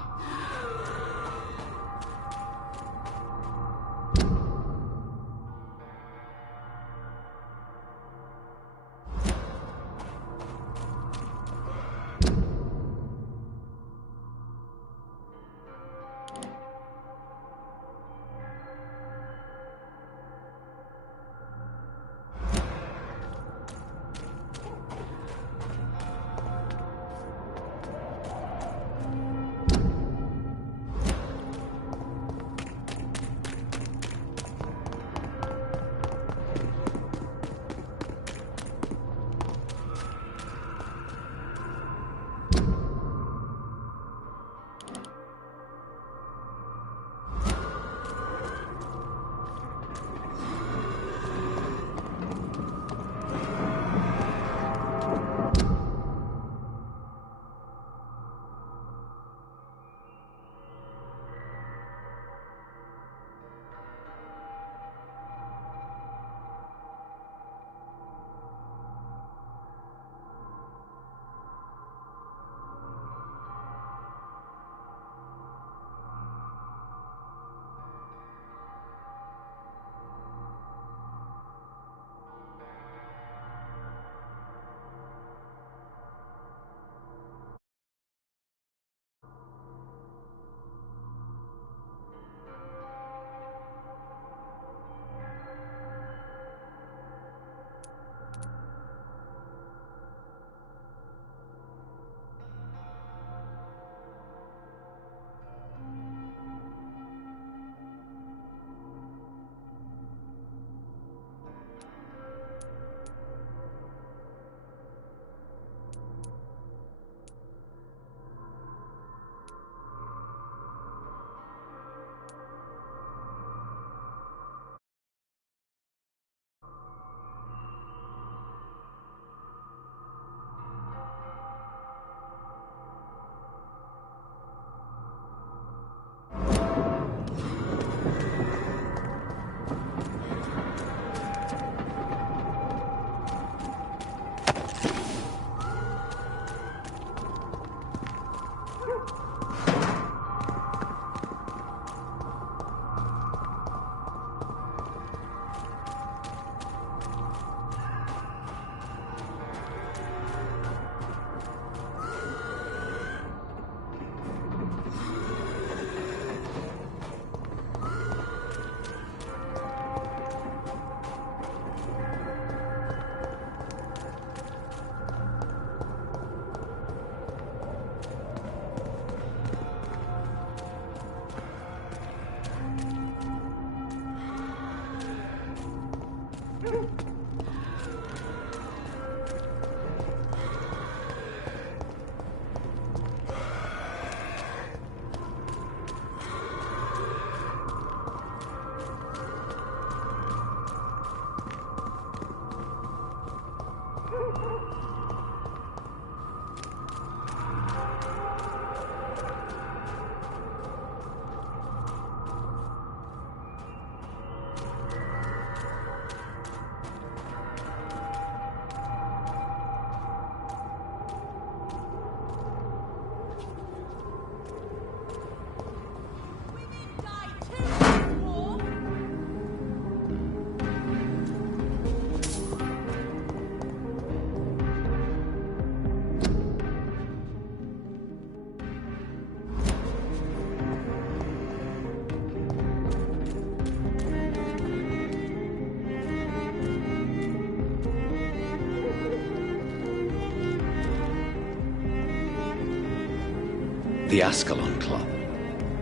The Ascalon Club.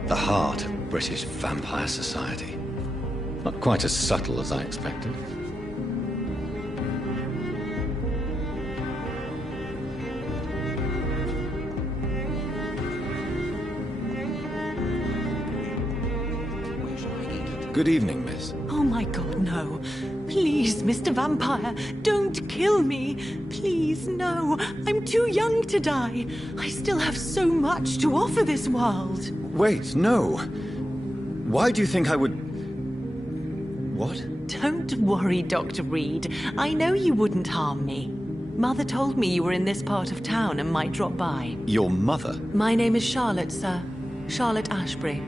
The heart of British vampire society. Not quite as subtle as I expected. Good evening, miss. Oh my god, no. Please, Mr. Vampire, don't kill me. Please, no. I'm too young to die. I still have so much to offer this world. Wait, no. Why do you think I would... What? Don't worry, Dr. Reed. I know you wouldn't harm me. Mother told me you were in this part of town and might drop by. Your mother? My name is Charlotte, sir. Charlotte Ashbury.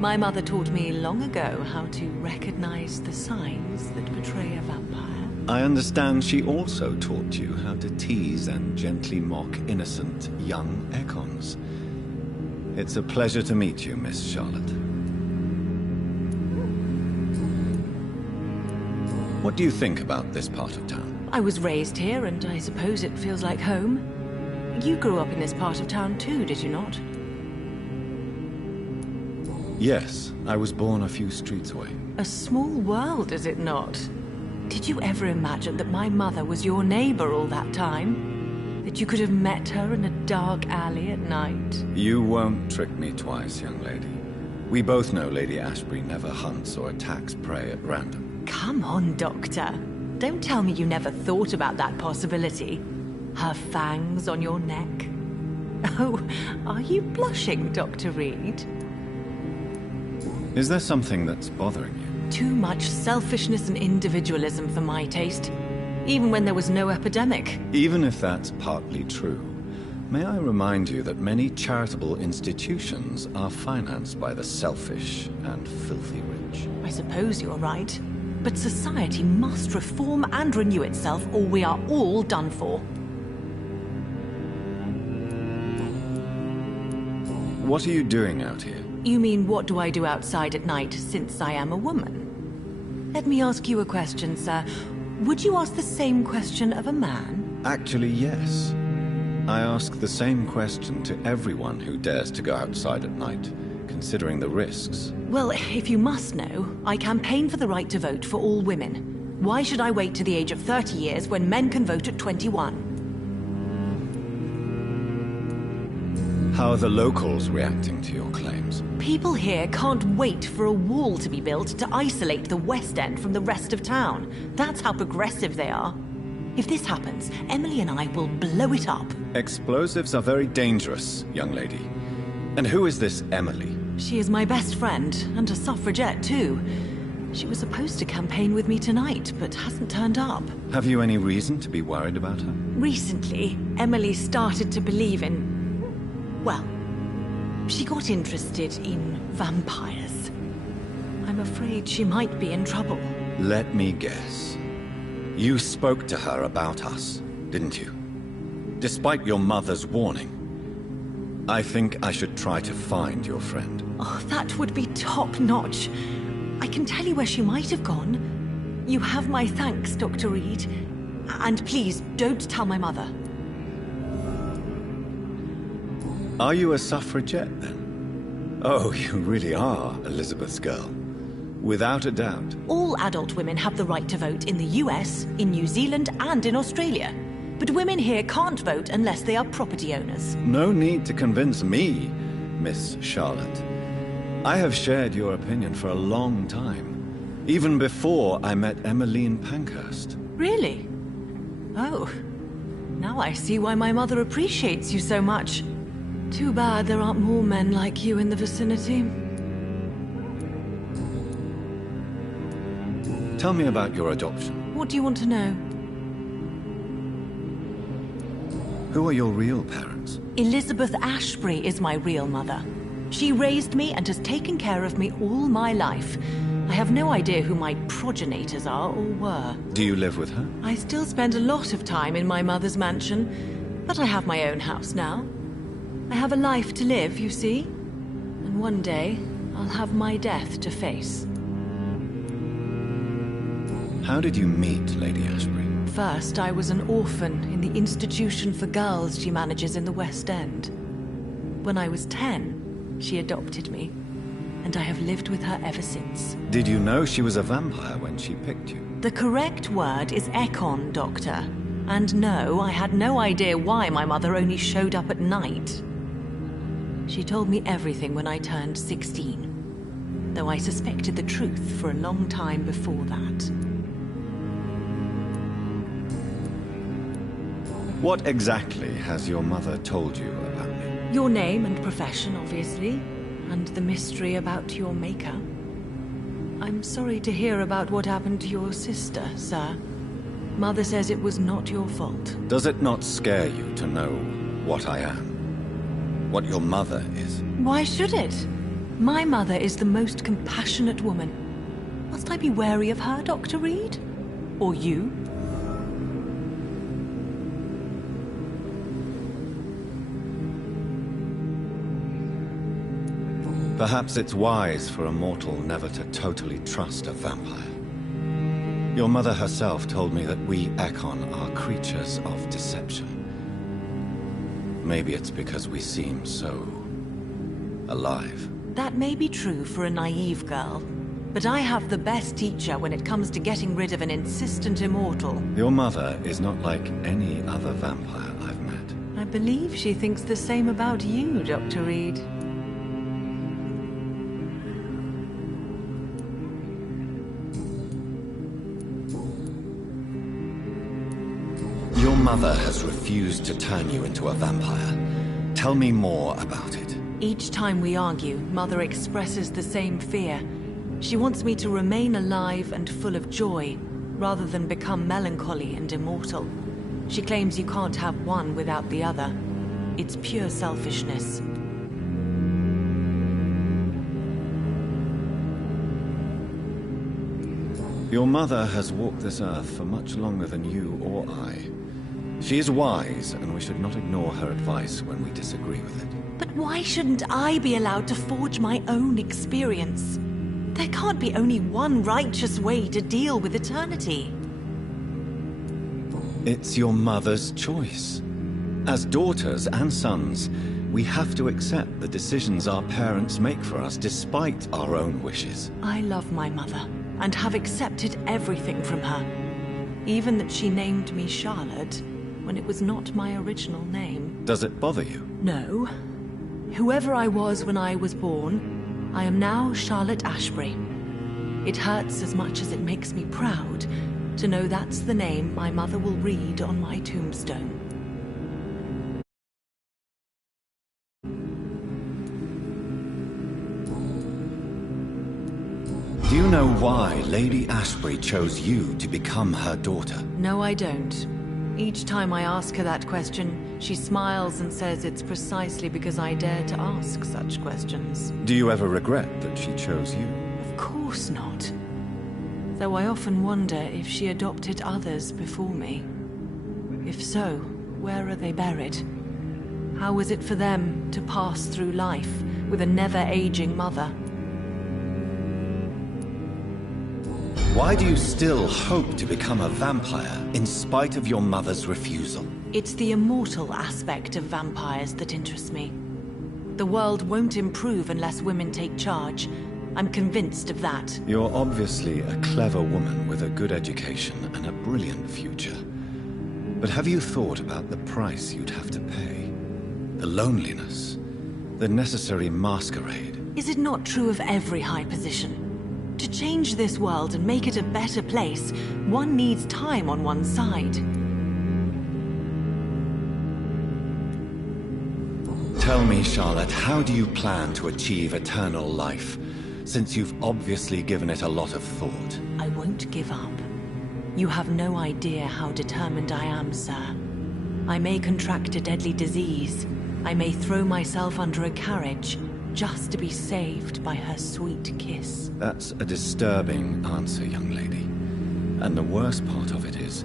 My mother taught me long ago how to recognize the signs that betray a vampire. I understand she also taught you how to tease and gently mock innocent young Econs. It's a pleasure to meet you, Miss Charlotte. What do you think about this part of town? I was raised here, and I suppose it feels like home. You grew up in this part of town too, did you not? Yes, I was born a few streets away. A small world, is it not? Did you ever imagine that my mother was your neighbor all that time? That you could have met her in a dark alley at night? You won't trick me twice, young lady. We both know Lady Ashbury never hunts or attacks prey at random. Come on, Doctor. Don't tell me you never thought about that possibility. Her fangs on your neck. Oh, are you blushing, Dr. Reed? Is there something that's bothering you? Too much selfishness and individualism for my taste. Even when there was no epidemic. Even if that's partly true, may I remind you that many charitable institutions are financed by the selfish and filthy rich? I suppose you're right. But society must reform and renew itself, or we are all done for. What are you doing out here? You mean, what do I do outside at night since I am a woman? Let me ask you a question, sir. Would you ask the same question of a man? Actually, yes. I ask the same question to everyone who dares to go outside at night, considering the risks. Well, if you must know, I campaign for the right to vote for all women. Why should I wait to the age of 30 years when men can vote at 21? How are the locals reacting to your claims? People here can't wait for a wall to be built to isolate the West End from the rest of town. That's how progressive they are. If this happens, Emily and I will blow it up. Explosives are very dangerous, young lady. And who is this Emily? She is my best friend, and a suffragette too. She was supposed to campaign with me tonight, but hasn't turned up. Have you any reason to be worried about her? Recently, Emily started to believe in... well, she got interested in vampires. I'm afraid she might be in trouble. Let me guess. You spoke to her about us, didn't you? Despite your mother's warning. I think I should try to find your friend. Oh, that would be top-notch. I can tell you where she might have gone. You have my thanks, Dr. Reed. And please, don't tell my mother. Are you a suffragette, then? Oh, you really are Elizabeth's girl. Without a doubt. All adult women have the right to vote in the US, in New Zealand, and in Australia. But women here can't vote unless they are property owners. No need to convince me, Miss Charlotte. I have shared your opinion for a long time. Even before I met Emmeline Pankhurst. Really? Oh. Now I see why my mother appreciates you so much. Too bad there aren't more men like you in the vicinity. Tell me about your adoption. What do you want to know? Who are your real parents? Elizabeth Ashbury is my real mother. She raised me and has taken care of me all my life. I have no idea who my progenitors are or were. Do you live with her? I still spend a lot of time in my mother's mansion, but I have my own house now. I have a life to live, you see. And one day, I'll have my death to face. How did you meet Lady Ashbury? First, I was an orphan in the institution for girls she manages in the West End. When I was 10, she adopted me, and I have lived with her ever since. Did you know she was a vampire when she picked you? The correct word is Ekon, Doctor. And no, I had no idea why my mother only showed up at night. She told me everything when I turned 16, though I suspected the truth for a long time before that. What exactly has your mother told you about me? Your name and profession, obviously, and the mystery about your maker. I'm sorry to hear about what happened to your sister, sir. Mother says it was not your fault. Does it not scare you to know what I am? What your mother is? Why should it? My mother is the most compassionate woman. Must I be wary of her, Dr. Reed? Or you? Perhaps it's wise for a mortal never to totally trust a vampire. Your mother herself told me that we Ekon are creatures of deception. Maybe it's because we seem so alive. That may be true for a naive girl, but I have the best teacher when it comes to getting rid of an insistent immortal. Your mother is not like any other vampire I've met. I believe she thinks the same about you, Dr. Reed. Your mother has refused to turn you into a vampire. Tell me more about it. Each time we argue, Mother expresses the same fear. She wants me to remain alive and full of joy, rather than become melancholy and immortal. She claims you can't have one without the other. It's pure selfishness. Your mother has walked this earth for much longer than you or I. She is wise, and we should not ignore her advice when we disagree with it. But why shouldn't I be allowed to forge my own experience? There can't be only one righteous way to deal with eternity. It's your mother's choice. As daughters and sons, we have to accept the decisions our parents make for us despite our own wishes. I love my mother, and have accepted everything from her. Even that she named me Charlotte, when it was not my original name. Does it bother you? No. Whoever I was when I was born, I am now Charlotte Ashbury. It hurts as much as it makes me proud to know that's the name my mother will read on my tombstone. Do you know why Lady Ashbury chose you to become her daughter? No, I don't. Each time I ask her that question, she smiles and says it's precisely because I dare to ask such questions. Do you ever regret that she chose you? Of course not. Though I often wonder if she adopted others before me. If so, where are they buried? How was it for them to pass through life with a never-aging mother? Why do you still hope to become a vampire in spite of your mother's refusal? It's the immortal aspect of vampires that interests me. The world won't improve unless women take charge. I'm convinced of that. You're obviously a clever woman with a good education and a brilliant future. But have you thought about the price you'd have to pay? The loneliness, the necessary masquerade. Is it not true of every high position? To change this world and make it a better place, one needs time on one's side. Tell me, Charlotte, how do you plan to achieve eternal life, since you've obviously given it a lot of thought? I won't give up. You have no idea how determined I am, sir. I may contract a deadly disease. I may throw myself under a carriage, just to be saved by her sweet kiss. That's a disturbing answer, young lady. And the worst part of it is,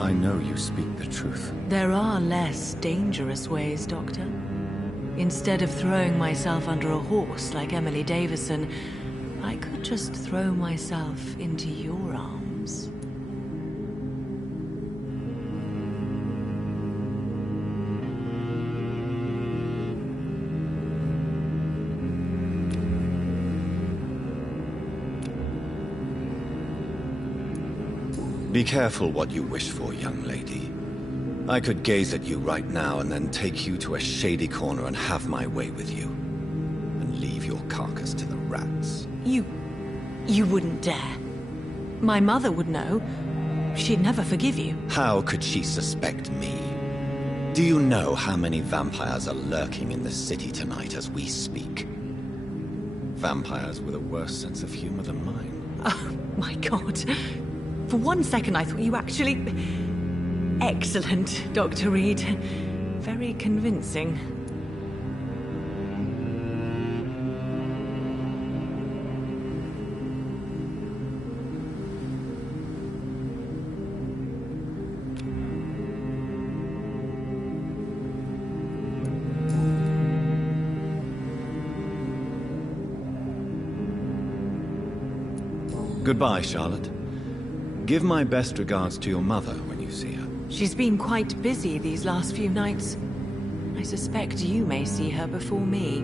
I know you speak the truth. There are less dangerous ways, Doctor. Instead of throwing myself under a horse like Emily Davison, I could just throw myself into your arms. Be careful what you wish for, young lady. I could gaze at you right now and then take you to a shady corner and have my way with you. And leave your carcass to the rats. You wouldn't dare. My mother would know. She'd never forgive you. How could she suspect me? Do you know how many vampires are lurking in the city tonight as we speak? Vampires with a worse sense of humor than mine. Oh, my God. For one second I thought you actually... Excellent, Dr. Reed. Very convincing. Goodbye, Charlotte. Give my best regards to your mother when you see her. She's been quite busy these last few nights. I suspect you may see her before me.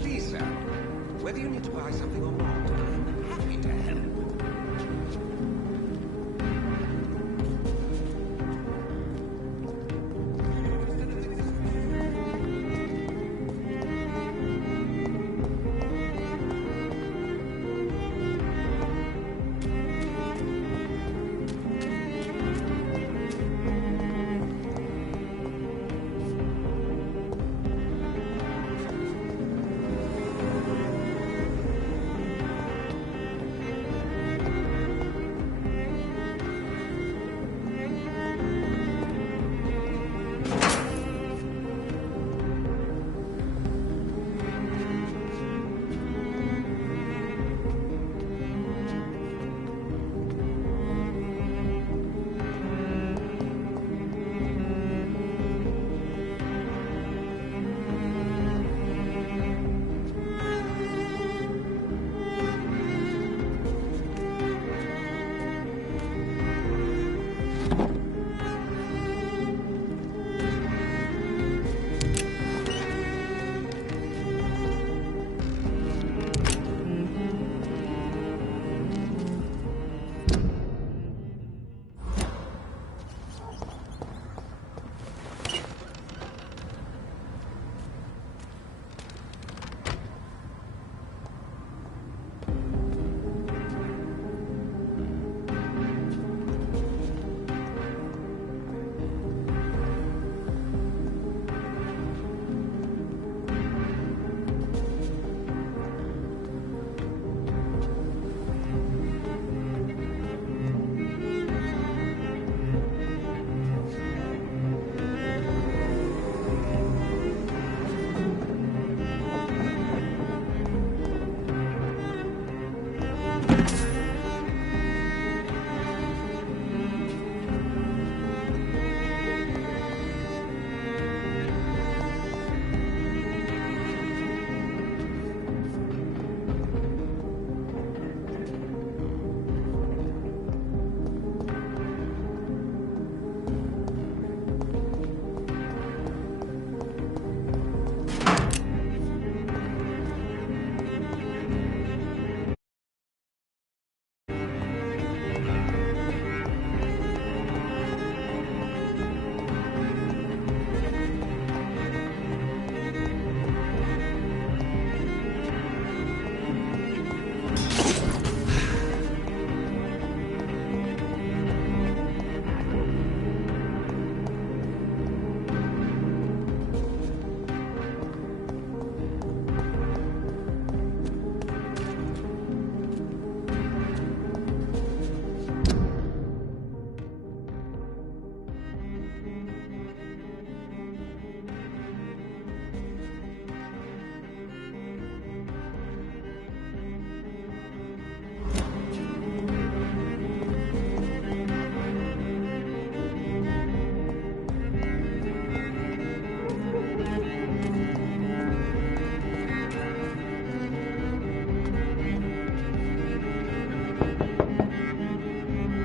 Please, sir. Whether you need to buy something or not, I'm happy to help.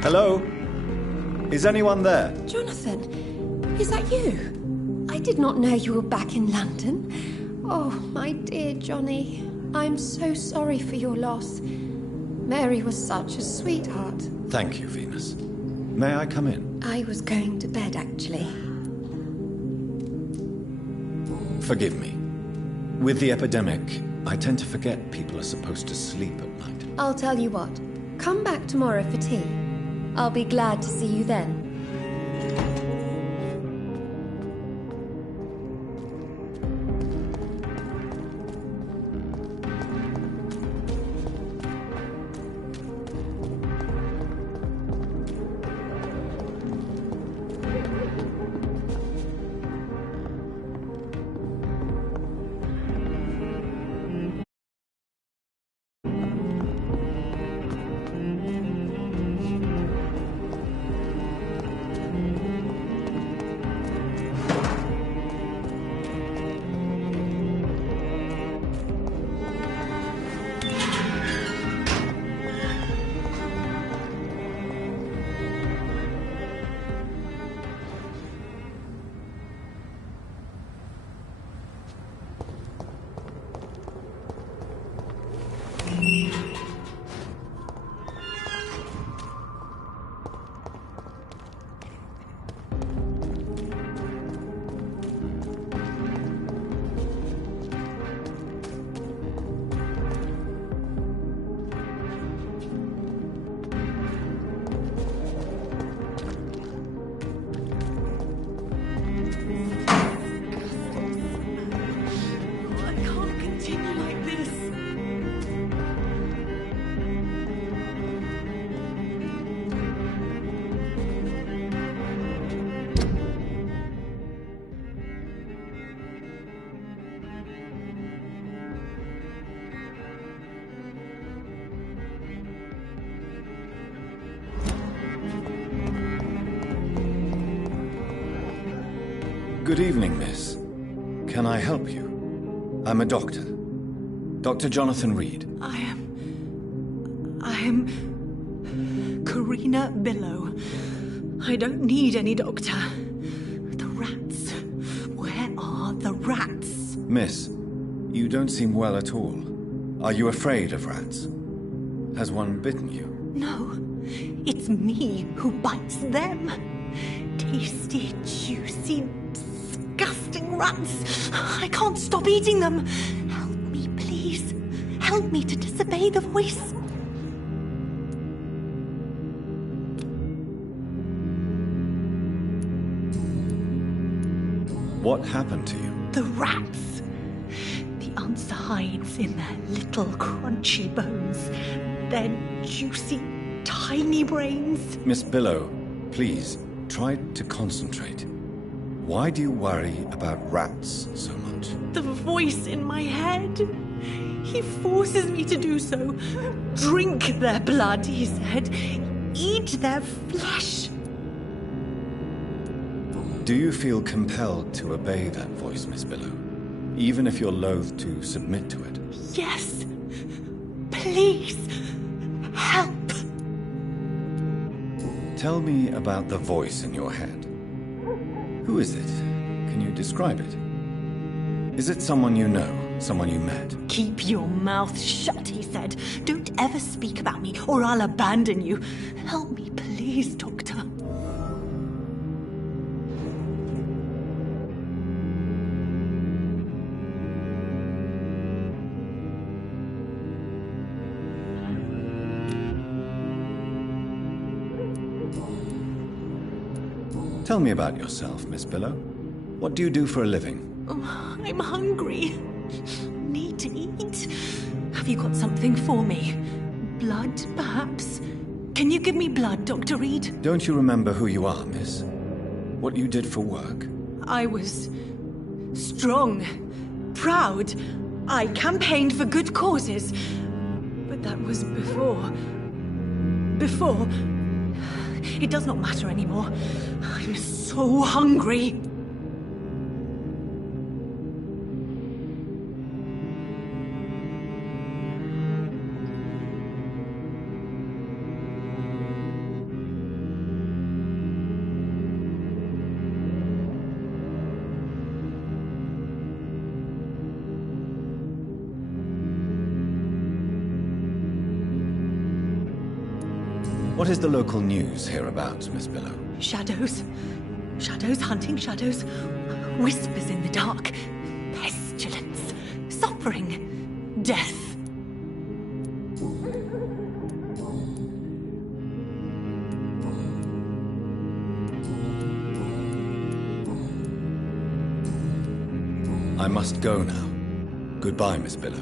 Hello? Is anyone there? Jonathan, is that you? I did not know you were back in London. Oh, my dear Johnny. I'm so sorry for your loss. Mary was such a sweetheart. Thank you, Venus. May I come in? I was going to bed, actually. Forgive me. With the epidemic, I tend to forget people are supposed to sleep at night. I'll tell you what. Come back tomorrow for tea. I'll be glad to see you then. Good evening, miss. Can I help you? I'm a doctor. Dr. Jonathan Reed. I am Karina Billow. I don't need any doctor. The rats. Where are the rats? Miss, you don't seem well at all. Are you afraid of rats? Has one bitten you? No, it's me who bites them. Tasty, juicy, disgusting rats. I can't stop eating them. Help me, please. Help me to disobey the voice. What happened to you? The rats. The answer hides in their little crunchy bones. Their juicy, tiny brains. Miss Billow, please, try to concentrate. Why do you worry about rats so much? The voice in my head. He forces me to do so. Drink their blood, he said. Eat their flesh. Do you feel compelled to obey that voice, Miss Billow? Even if you're loath to submit to it? Yes. Please. Help. Tell me about the voice in your head. Who is it? Can you describe it? Is it someone you know? Someone you met? Keep your mouth shut, he said. Don't ever speak about me, or I'll abandon you. Help me, please, Doctor. Tell me about yourself, Miss Billow. What do you do for a living? Oh, I'm hungry. Need to eat. Have you got something for me? Blood, perhaps? Can you give me blood, Dr. Reed? Don't you remember who you are, miss? What you did for work? I was strong, proud. I campaigned for good causes. But that was before. Before. It does not matter anymore. I'm so hungry. What is the local news hereabouts, Miss Billow? Shadows. Shadows hunting shadows. Whispers in the dark. Pestilence. Suffering. Death. I must go now. Goodbye, Miss Billow.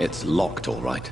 It's locked, all right.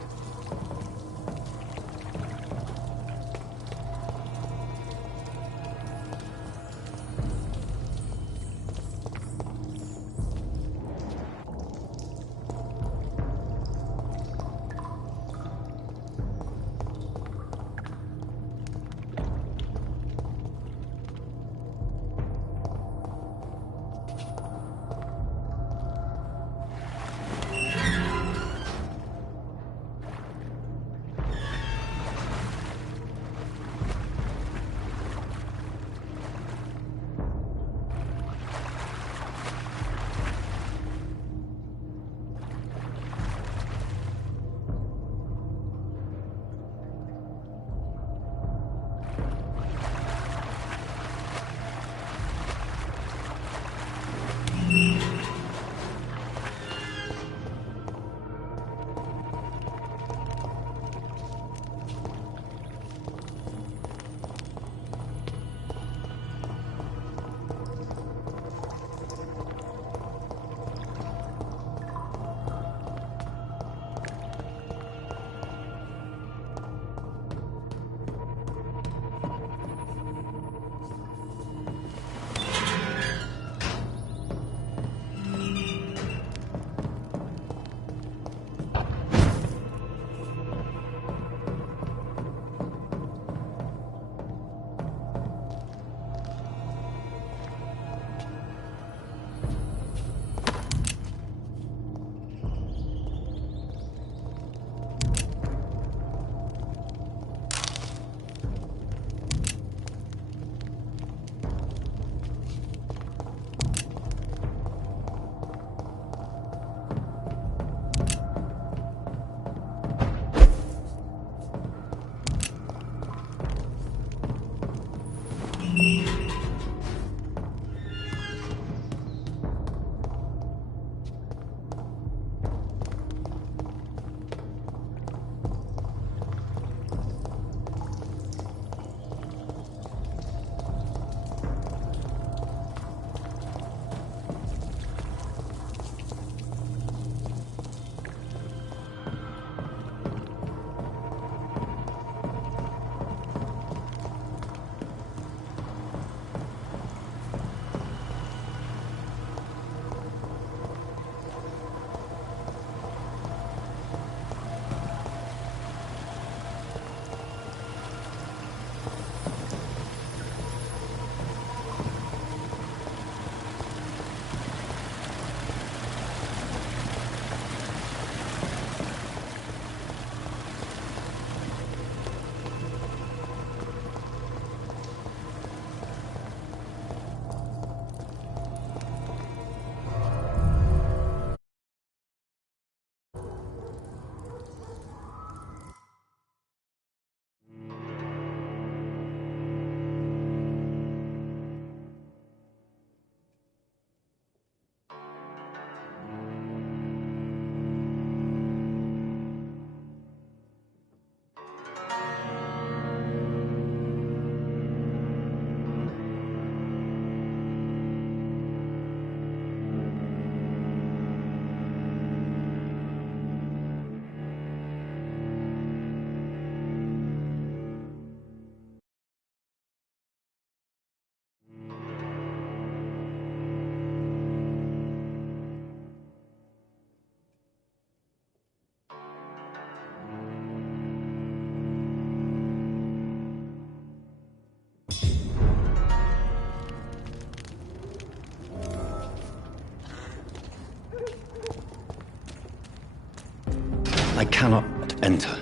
I cannot enter.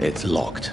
It's locked.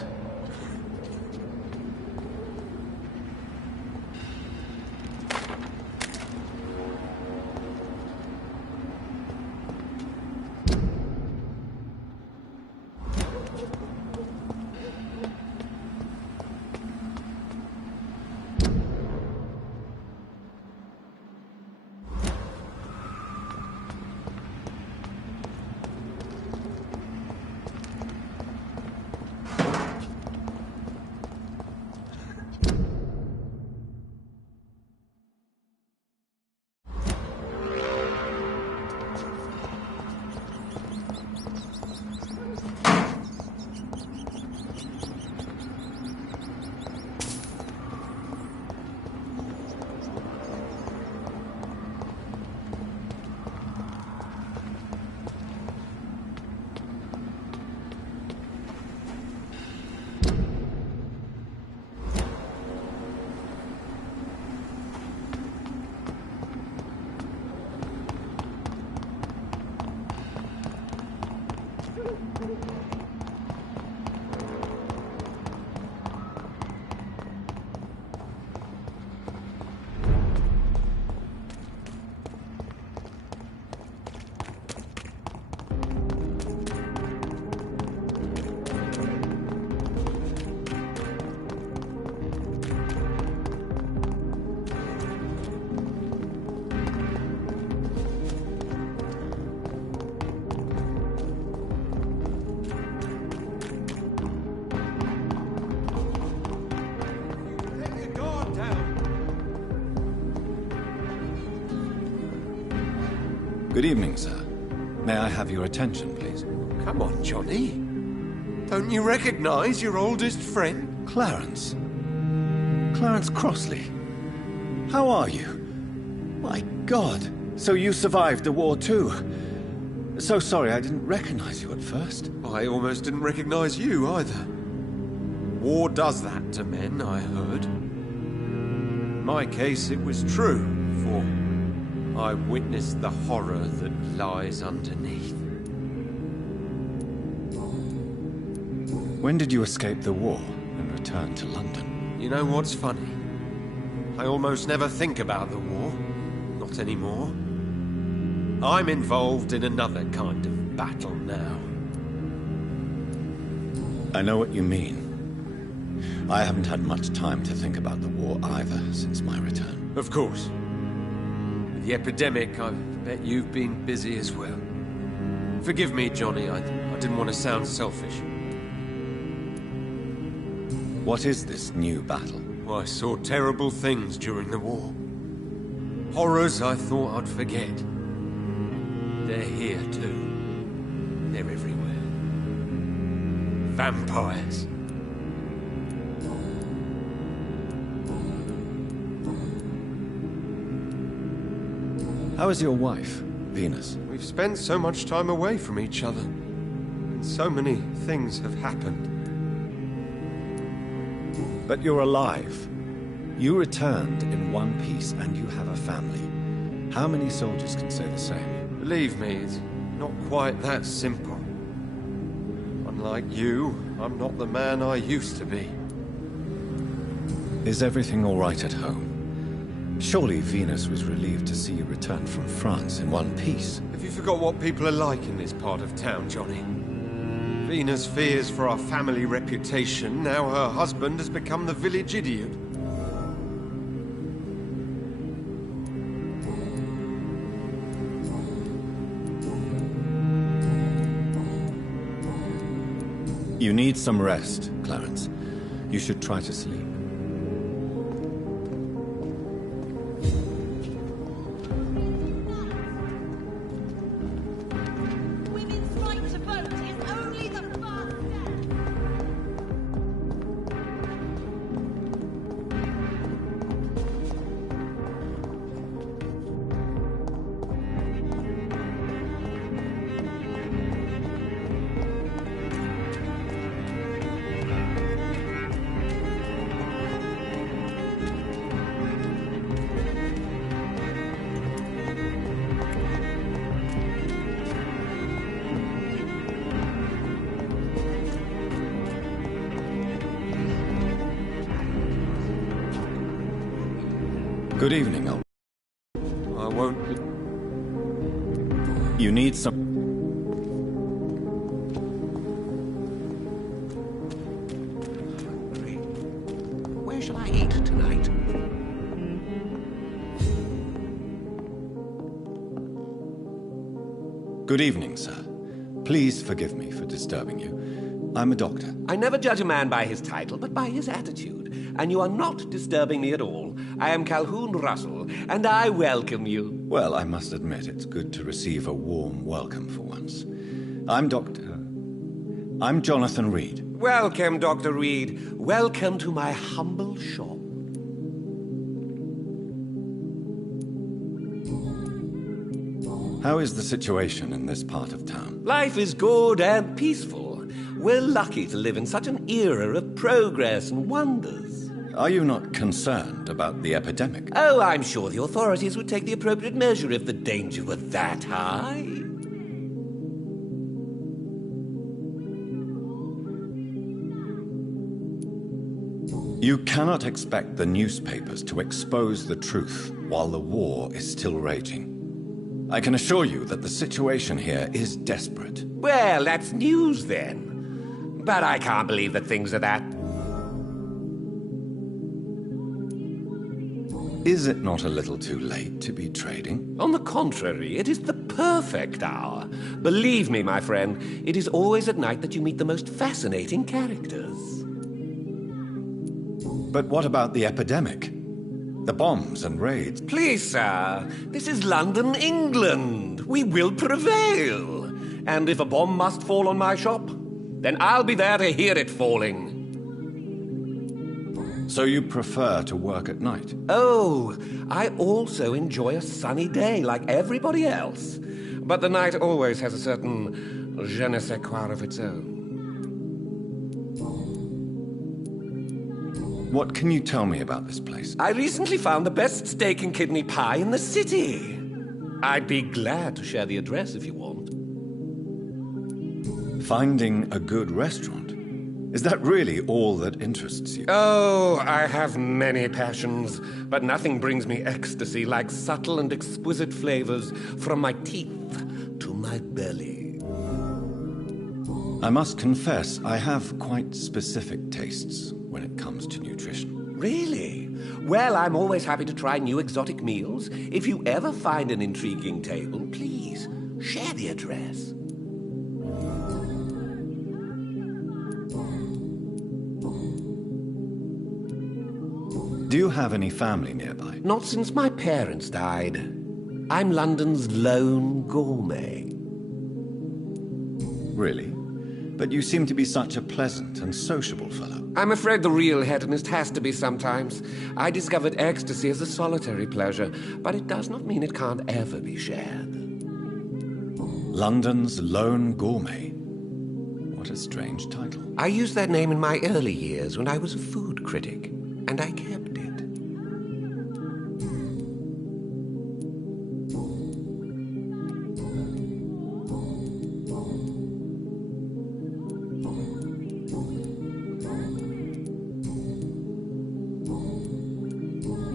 Good evening, sir. May I have your attention, please? Come on, Johnny. Don't you recognize your oldest friend? Clarence. Clarence Crossley. How are you? My God. So you survived the war too. So sorry I didn't recognize you at first. I almost didn't recognize you either. War does that to men, I heard. In my case, it was true, for I witnessed the horror that lies underneath. When did you escape the war and return to London? You know what's funny? I almost never think about the war. Not anymore. I'm involved in another kind of battle now. I know what you mean. I haven't had much time to think about the war either since my return. Of course. With the epidemic, I bet you've been busy as well. Forgive me, Johnny, I didn't want to sound selfish. What is this new battle? Well, I saw terrible things during the war. Horrors I thought I'd forget. They're here too. They're everywhere. Vampires. How is your wife, Venus? We've spent so much time away from each other. And so many things have happened. But you're alive. You returned in one piece and you have a family. How many soldiers can say the same? Believe me, it's not quite that simple. Unlike you, I'm not the man I used to be. Is everything all right at home? Surely Venus was relieved to see you return from France in one piece. Have you forgot what people are like in this part of town, Johnny? Venus fears for our family reputation. Now her husband has become the village idiot. You need some rest, Clarence. You should try to sleep. Good evening, Old. I won't... You need some... Where shall I eat tonight? Good evening, sir. Please forgive me for disturbing you. I'm a doctor. I never judge a man by his title, but by his attitude. And you are not disturbing me at all. I am Calhoun Russell, and I welcome you. Well, I must admit it's good to receive a warm welcome for once. I'm Jonathan Reed. Welcome, Dr. Reed. Welcome to my humble shop. How is the situation in this part of town? Life is good and peaceful. We're lucky to live in such an era of progress and wonders. Are you not concerned about the epidemic? Oh, I'm sure the authorities would take the appropriate measure if the danger were that high. You cannot expect the newspapers to expose the truth while the war is still raging. I can assure you that the situation here is desperate. Well, that's news then. But I can't believe that things are that... Is it not a little too late to be trading? On the contrary, it is the perfect hour. Believe me, my friend, it is always at night that you meet the most fascinating characters. But what about the epidemic? The bombs and raids? Please, sir, this is London, England. We will prevail. And if a bomb must fall on my shop, then I'll be there to hear it falling. So you prefer to work at night? Oh, I also enjoy a sunny day like everybody else. But the night always has a certain je ne sais quoi of its own. What can you tell me about this place? I recently found the best steak and kidney pie in the city. I'd be glad to share the address if you want. Finding a good restaurant? Is that really all that interests you? Oh, I have many passions, but nothing brings me ecstasy like subtle and exquisite flavors from my teeth to my belly. I must confess, I have quite specific tastes when it comes to nutrition. Really? Well, I'm always happy to try new exotic meals. If you ever find an intriguing table, please share the address. Do you have any family nearby? Not since my parents died. I'm London's lone gourmet. Really? But you seem to be such a pleasant and sociable fellow. I'm afraid the real hedonist has to be sometimes. I discovered ecstasy as a solitary pleasure, but it does not mean it can't ever be shared. London's lone gourmet. What a strange title. I used that name in my early years when I was a food critic, and I kept it.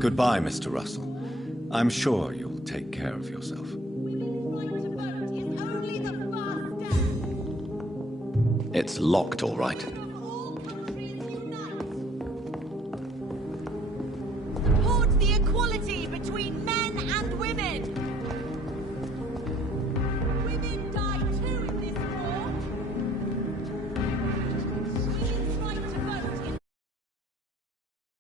Goodbye, Mr. Russell. I'm sure you'll take care of yourself. It's locked, all right.